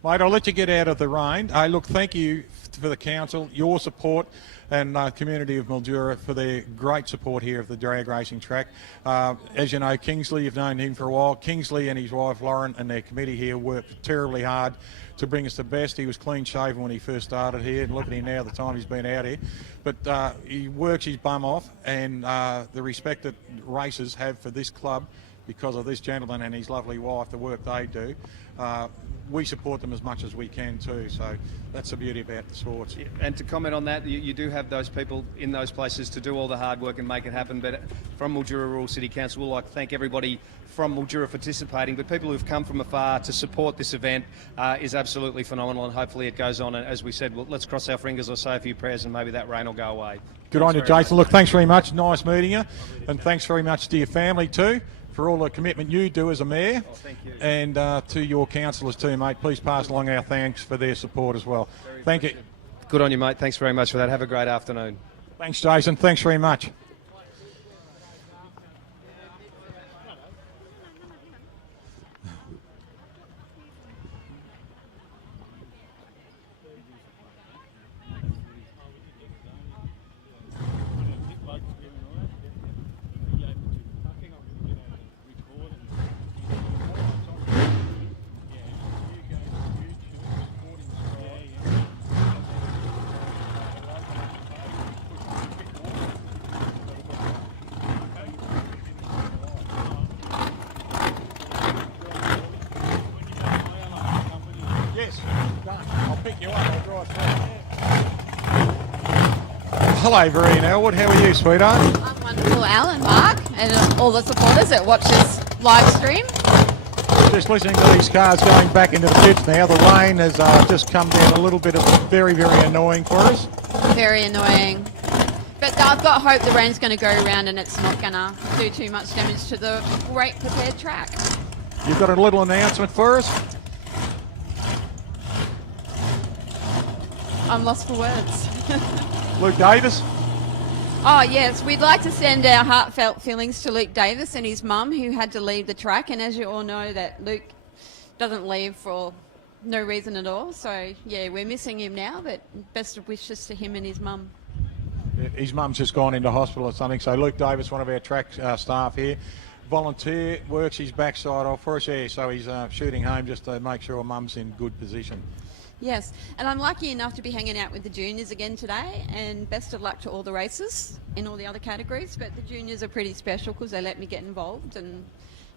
Mate, I'll let you get out of the rain. Hey, look, thank you for the council, your support, and community of Mildura for their great support here of the drag racing track. As you know, Kingsley, you've known him for a while. Kingsley and his wife Lauren and their committee here worked terribly hard to bring us the best. He was clean shaven when he first started here, and look at him now, the time he's been out here. But he works his bum off, and the respect that racers have for this club because of this gentleman and his lovely wife, the work they do. We support them as much as we can too, so that's the beauty about the sports. Yeah, and to comment on that, you do have those people in those places to do all the hard work and make it happen, but from Mildura Rural City Council, we'd like to thank everybody from Mildura participating, but people who've come from afar to support this event is absolutely phenomenal, and hopefully it goes on, and as we said, let's cross our fingers or say a few prayers and maybe that rain will go away. Good on you, Jason. Look, thanks very much. Nice meeting you, and thanks very much to your family too, for all the commitment you do as a mayor. Oh, thank you. And to your councillors too, mate. Please pass along our thanks for their support as well. Thank you. Good on you, mate. Thanks very much for that. Have a great afternoon. Thanks, Jason. Thanks very much. Hello, Verena Elwood. How are you, sweetheart? I'm wonderful, Al and Mark, and all the supporters that watch this live stream. Just listening to these cars going back into the pits now. The rain has just come down a little bit of very, very annoying for us. Very annoying. But I've got hope the rain's going to go around and it's not going to do too much damage to the great prepared track. You've got a little announcement for us? I'm lost for words. Luke Davis? Oh, yes. We'd like to send our heartfelt feelings to Luke Davis and his mum, who had to leave the track. And as you all know, that Luke doesn't leave for no reason at all. So, yeah, we're missing him now, but best of wishes to him and his mum. His mum's just gone into hospital or something. So Luke Davis, one of our track staff here, volunteer, works his backside off for us here. So he's shooting home just to make sure mum's in good position. Yes, and I'm lucky enough to be hanging out with the juniors again today, and best of luck to all the racers in all the other categories, but the juniors are pretty special because they let me get involved, and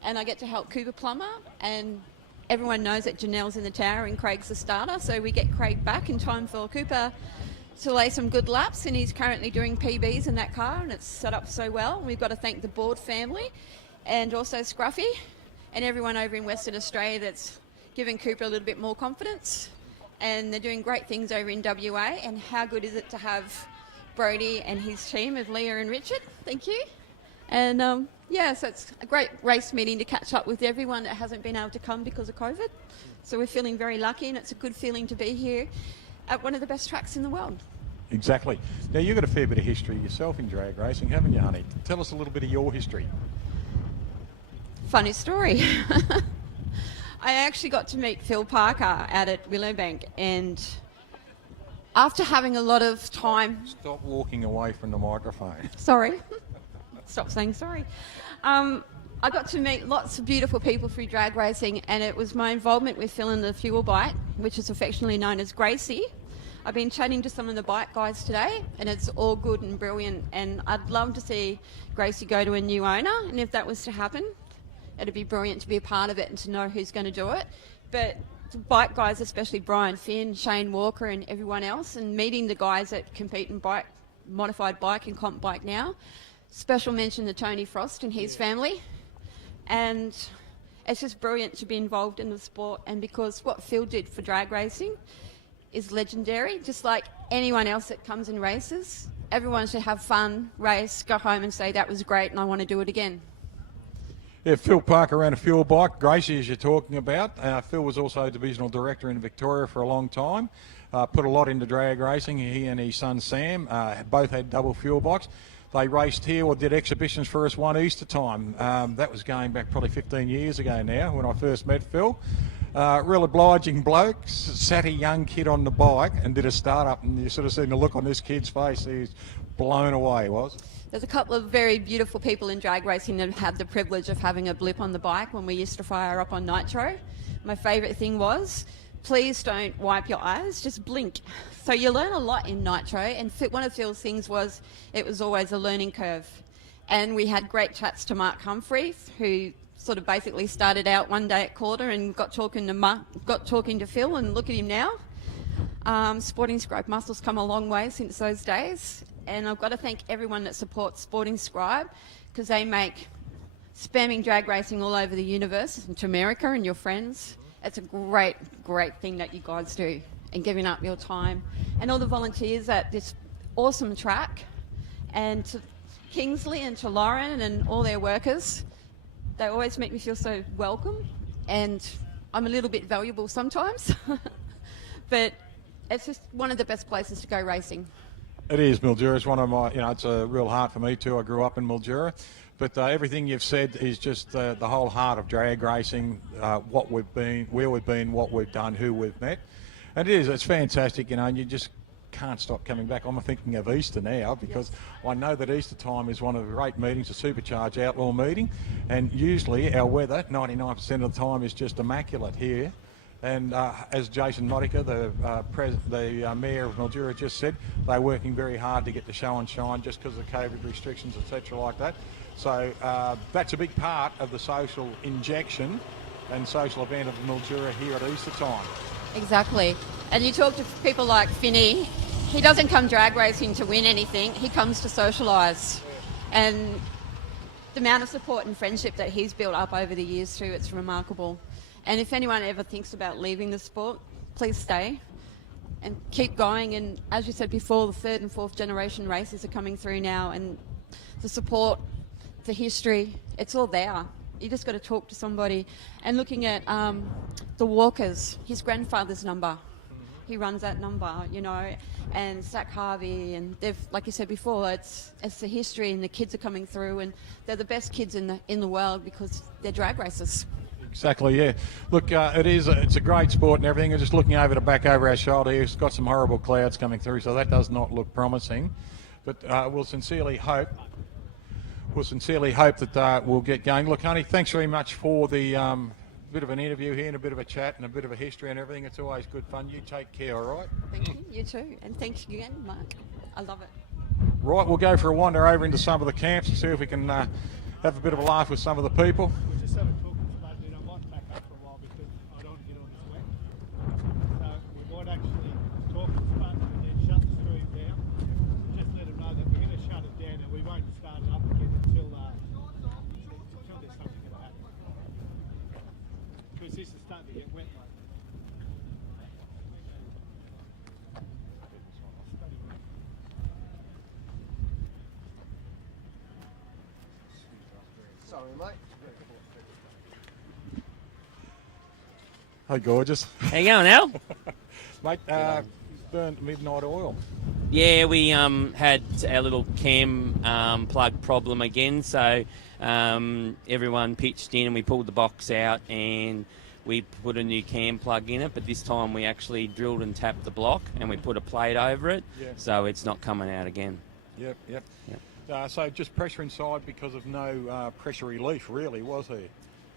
I get to help Cooper Plummer, and everyone knows that Janelle's in the tower and Craig's the starter, so we get Craig back in time for Cooper to lay some good laps, and he's currently doing PBs in that car, and it's set up so well. We've got to thank the board family and also Scruffy and everyone over in Western Australia that's given Cooper a little bit more confidence. And they're doing great things over in WA, and how good is it to have Brody and his team of Leah and Richard. Thank you. And yeah, so it's a great race meeting to catch up with everyone that hasn't been able to come because of COVID. So we're feeling very lucky, and it's a good feeling to be here at one of the best tracks in the world. Exactly. Now, you've got a fair bit of history yourself in drag racing, haven't you, honey? Tell us a little bit of your history. Funny story. I actually got to meet Phil Parker out at Willowbank, and after having a lot of time... Stop walking away from the microphone. Sorry. Stop saying sorry. I got to meet lots of beautiful people through drag racing, and it was my involvement with Phil in the fuel bike, which is affectionately known as Gracie. I've been chatting to some of the bike guys today, and it's all good and brilliant, and I'd love to see Gracie go to a new owner, and if that was to happen, it'd be brilliant to be a part of it and to know who's going to do it. But the bike guys, especially Brian Finn, Shane Walker and everyone else, and meeting the guys that compete in bike, modified bike and comp bike now. Special mention to Tony Frost and his family. And it's just brilliant to be involved in the sport, and because what Phil did for drag racing is legendary, just like anyone else that comes and races. Everyone should have fun, race, go home and say that was great and I want to do it again. Yeah, Phil Parker ran a fuel bike. Gracie, as you're talking about. Phil was also divisional director in Victoria for a long time. Put a lot into drag racing. He and his son Sam both had double fuel bikes. They raced here or did exhibitions for us one Easter time. That was going back probably 15 years ago now when I first met Phil. Real obliging bloke, sat a young kid on the bike and did a start-up, and you sort of seen the look on this kid's face. He was blown away, was. There's a couple of very beautiful people in drag racing that have had the privilege of having a blip on the bike when we used to fire up on Nitro. My favourite thing was, please don't wipe your eyes, just blink. So you learn a lot in Nitro, and one of Phil's things was it was always a learning curve. And we had great chats to Mark Humphreys, who sort of basically started out one day at quarter and got talking to Phil, and look at him now. Sporting Scribe Muscle's come a long way since those days, and I've got to thank everyone that supports Sporting Scribe, because they make spamming drag racing all over the universe and to America and your friends. It's a great, great thing that you guys do, and giving up your time. And all the volunteers at this awesome track, and to Kingsley and to Lauren and all their workers. They always make me feel so welcome, and I'm a little bit valuable sometimes. But it's just one of the best places to go racing. It is, Mildura. It's one of my, it's a real heart for me too. I grew up in Mildura. But everything you've said is just the whole heart of drag racing, what we've been, where we've been, what we've done, who we've met. And it's fantastic, and you just can't stop coming back. I'm thinking of Easter now, because I know that Easter time is one of the great meetings, a supercharged outlaw meeting, and usually our weather, 99% of the time, is just immaculate here. And as Jason Modica, the Mayor of Mildura, just said, they're working very hard to get the show and shine just because of COVID restrictions, etc. like that. So that's a big part of the social injection and social event of Mildura here at Easter time. Exactly. And you talk to people like Finney, he doesn't come drag racing to win anything, he comes to socialise. And the amount of support and friendship that he's built up over the years too, it's remarkable. And if anyone ever thinks about leaving the sport, please stay and keep going. And as you said before, the third and fourth generation races are coming through now, and the support, the history, it's all there. You just got to talk to somebody. And looking at the Walkers, his grandfather's number, he runs that number, and Zach Harvey, and they've, like you said before, it's the history, and the kids are coming through, and they're the best kids in the world because they're drag racers. Exactly, yeah. Look, it's a great sport and everything. And just looking over our shoulder here, it's got some horrible clouds coming through, so that does not look promising. But we'll sincerely hope that we'll get going. Look, honey, thanks very much for the bit of an interview here and a bit of a chat and a bit of a history and everything. It's always good fun. You take care, all right? Thank you. You too. And thanks again, Mark. I love it. Right, we'll go for a wander over into some of the camps and see if we can have a bit of a laugh with some of the people. We'll just have a talk with somebody, and I might back up for a while because I don't want to get on his wet. So we might actually talk to somebody and then shut the stream down. Just let them know that we're going to shut it down and we won't start it up again until there's something going to happen. Because this is starting to get wet, mate. Sorry, mate. Hey, gorgeous. How you going, Al? Mate, burned midnight oil. Yeah, we had our little cam plug problem again, so everyone pitched in and we pulled the box out and we put a new cam plug in it, but this time we actually drilled and tapped the block and we put a plate over it, so it's not coming out again. Yep. So just pressure inside because of no pressure relief, really, was there?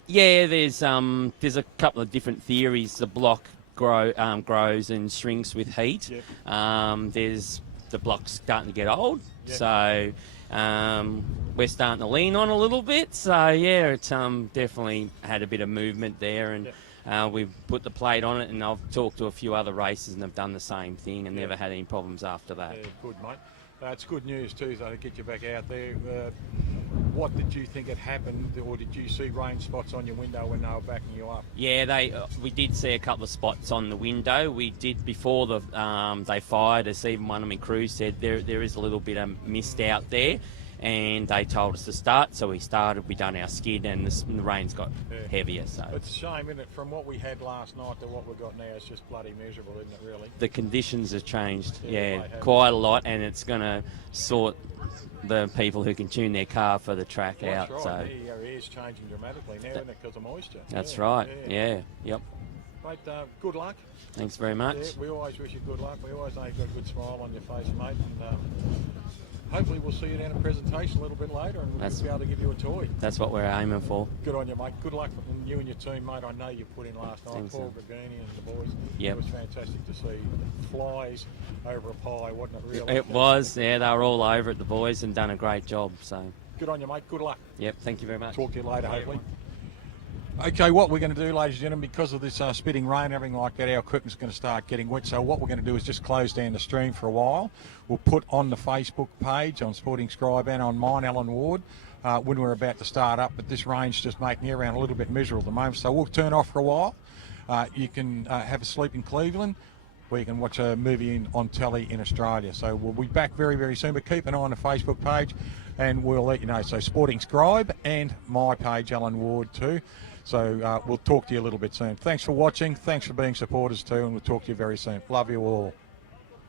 Yeah, there's a couple of different theories. The block grows and shrinks with heat. Yep. There's the block's starting to get old, so we're starting to lean on a little bit. So yeah, it's definitely had a bit of movement there, and we've put the plate on it. And I've talked to a few other racers, and they've done the same thing, and never had any problems after that. Yeah, good, mate. It's good news too, so to get you back out there. What did you think had happened, or did you see rain spots on your window when they were backing you up? Yeah, we did see a couple of spots on the window. We did before they fired us. Even one of my crew said there is a little bit of mist out there, and they told us to start, so we started. We done our skid, and the rain's got heavier. So it's a shame, isn't it? From what we had last night to what we've got now, it's just bloody miserable, isn't it? Really. the conditions have changed, Yeah, quite a lot, and it's going to sort the people who can tune their car for the track out. Right. So The air's changing dramatically now, isn't it, because of moisture? that's right. Yeah. Yep. Mate, good luck. Thanks very much. Yeah, we always wish you good luck. We always know you've got a good smile on your face, mate. And hopefully we'll see you down at presentation a little bit later and we'll be able to give you a toy. That's what we're aiming for. Good on you, mate. Good luck from you and your team, mate. I know you put in last night. Thanks, Paul Gregini and the boys. Yep. It was fantastic to see flies over a pie, wasn't it, really? It was, yeah. They were all over it, the boys, and done a great job. So. Good on you, mate. Good luck. Yep. Thank you very much. Talk to you later, hopefully. Okay, what we're going to do, ladies and gentlemen, because of this spitting rain and everything like that, our equipment's going to start getting wet. So what we're going to do is just close down the stream for a while. We'll put on the Facebook page, on Sporting Scribe and on mine, Alan Ward, when we're about to start up. But this rain's just making everyone a little bit miserable at the moment. So we'll turn off for a while. You can have a sleep in Cleveland, where you can watch a movie on telly in Australia. So we'll be back very, very soon. But keep an eye on the Facebook page and we'll let you know. So Sporting Scribe and my page, Alan Ward, too. So we'll talk to you a little bit soon. Thanks for watching. Thanks for being supporters too, and we'll talk to you very soon. Love you all.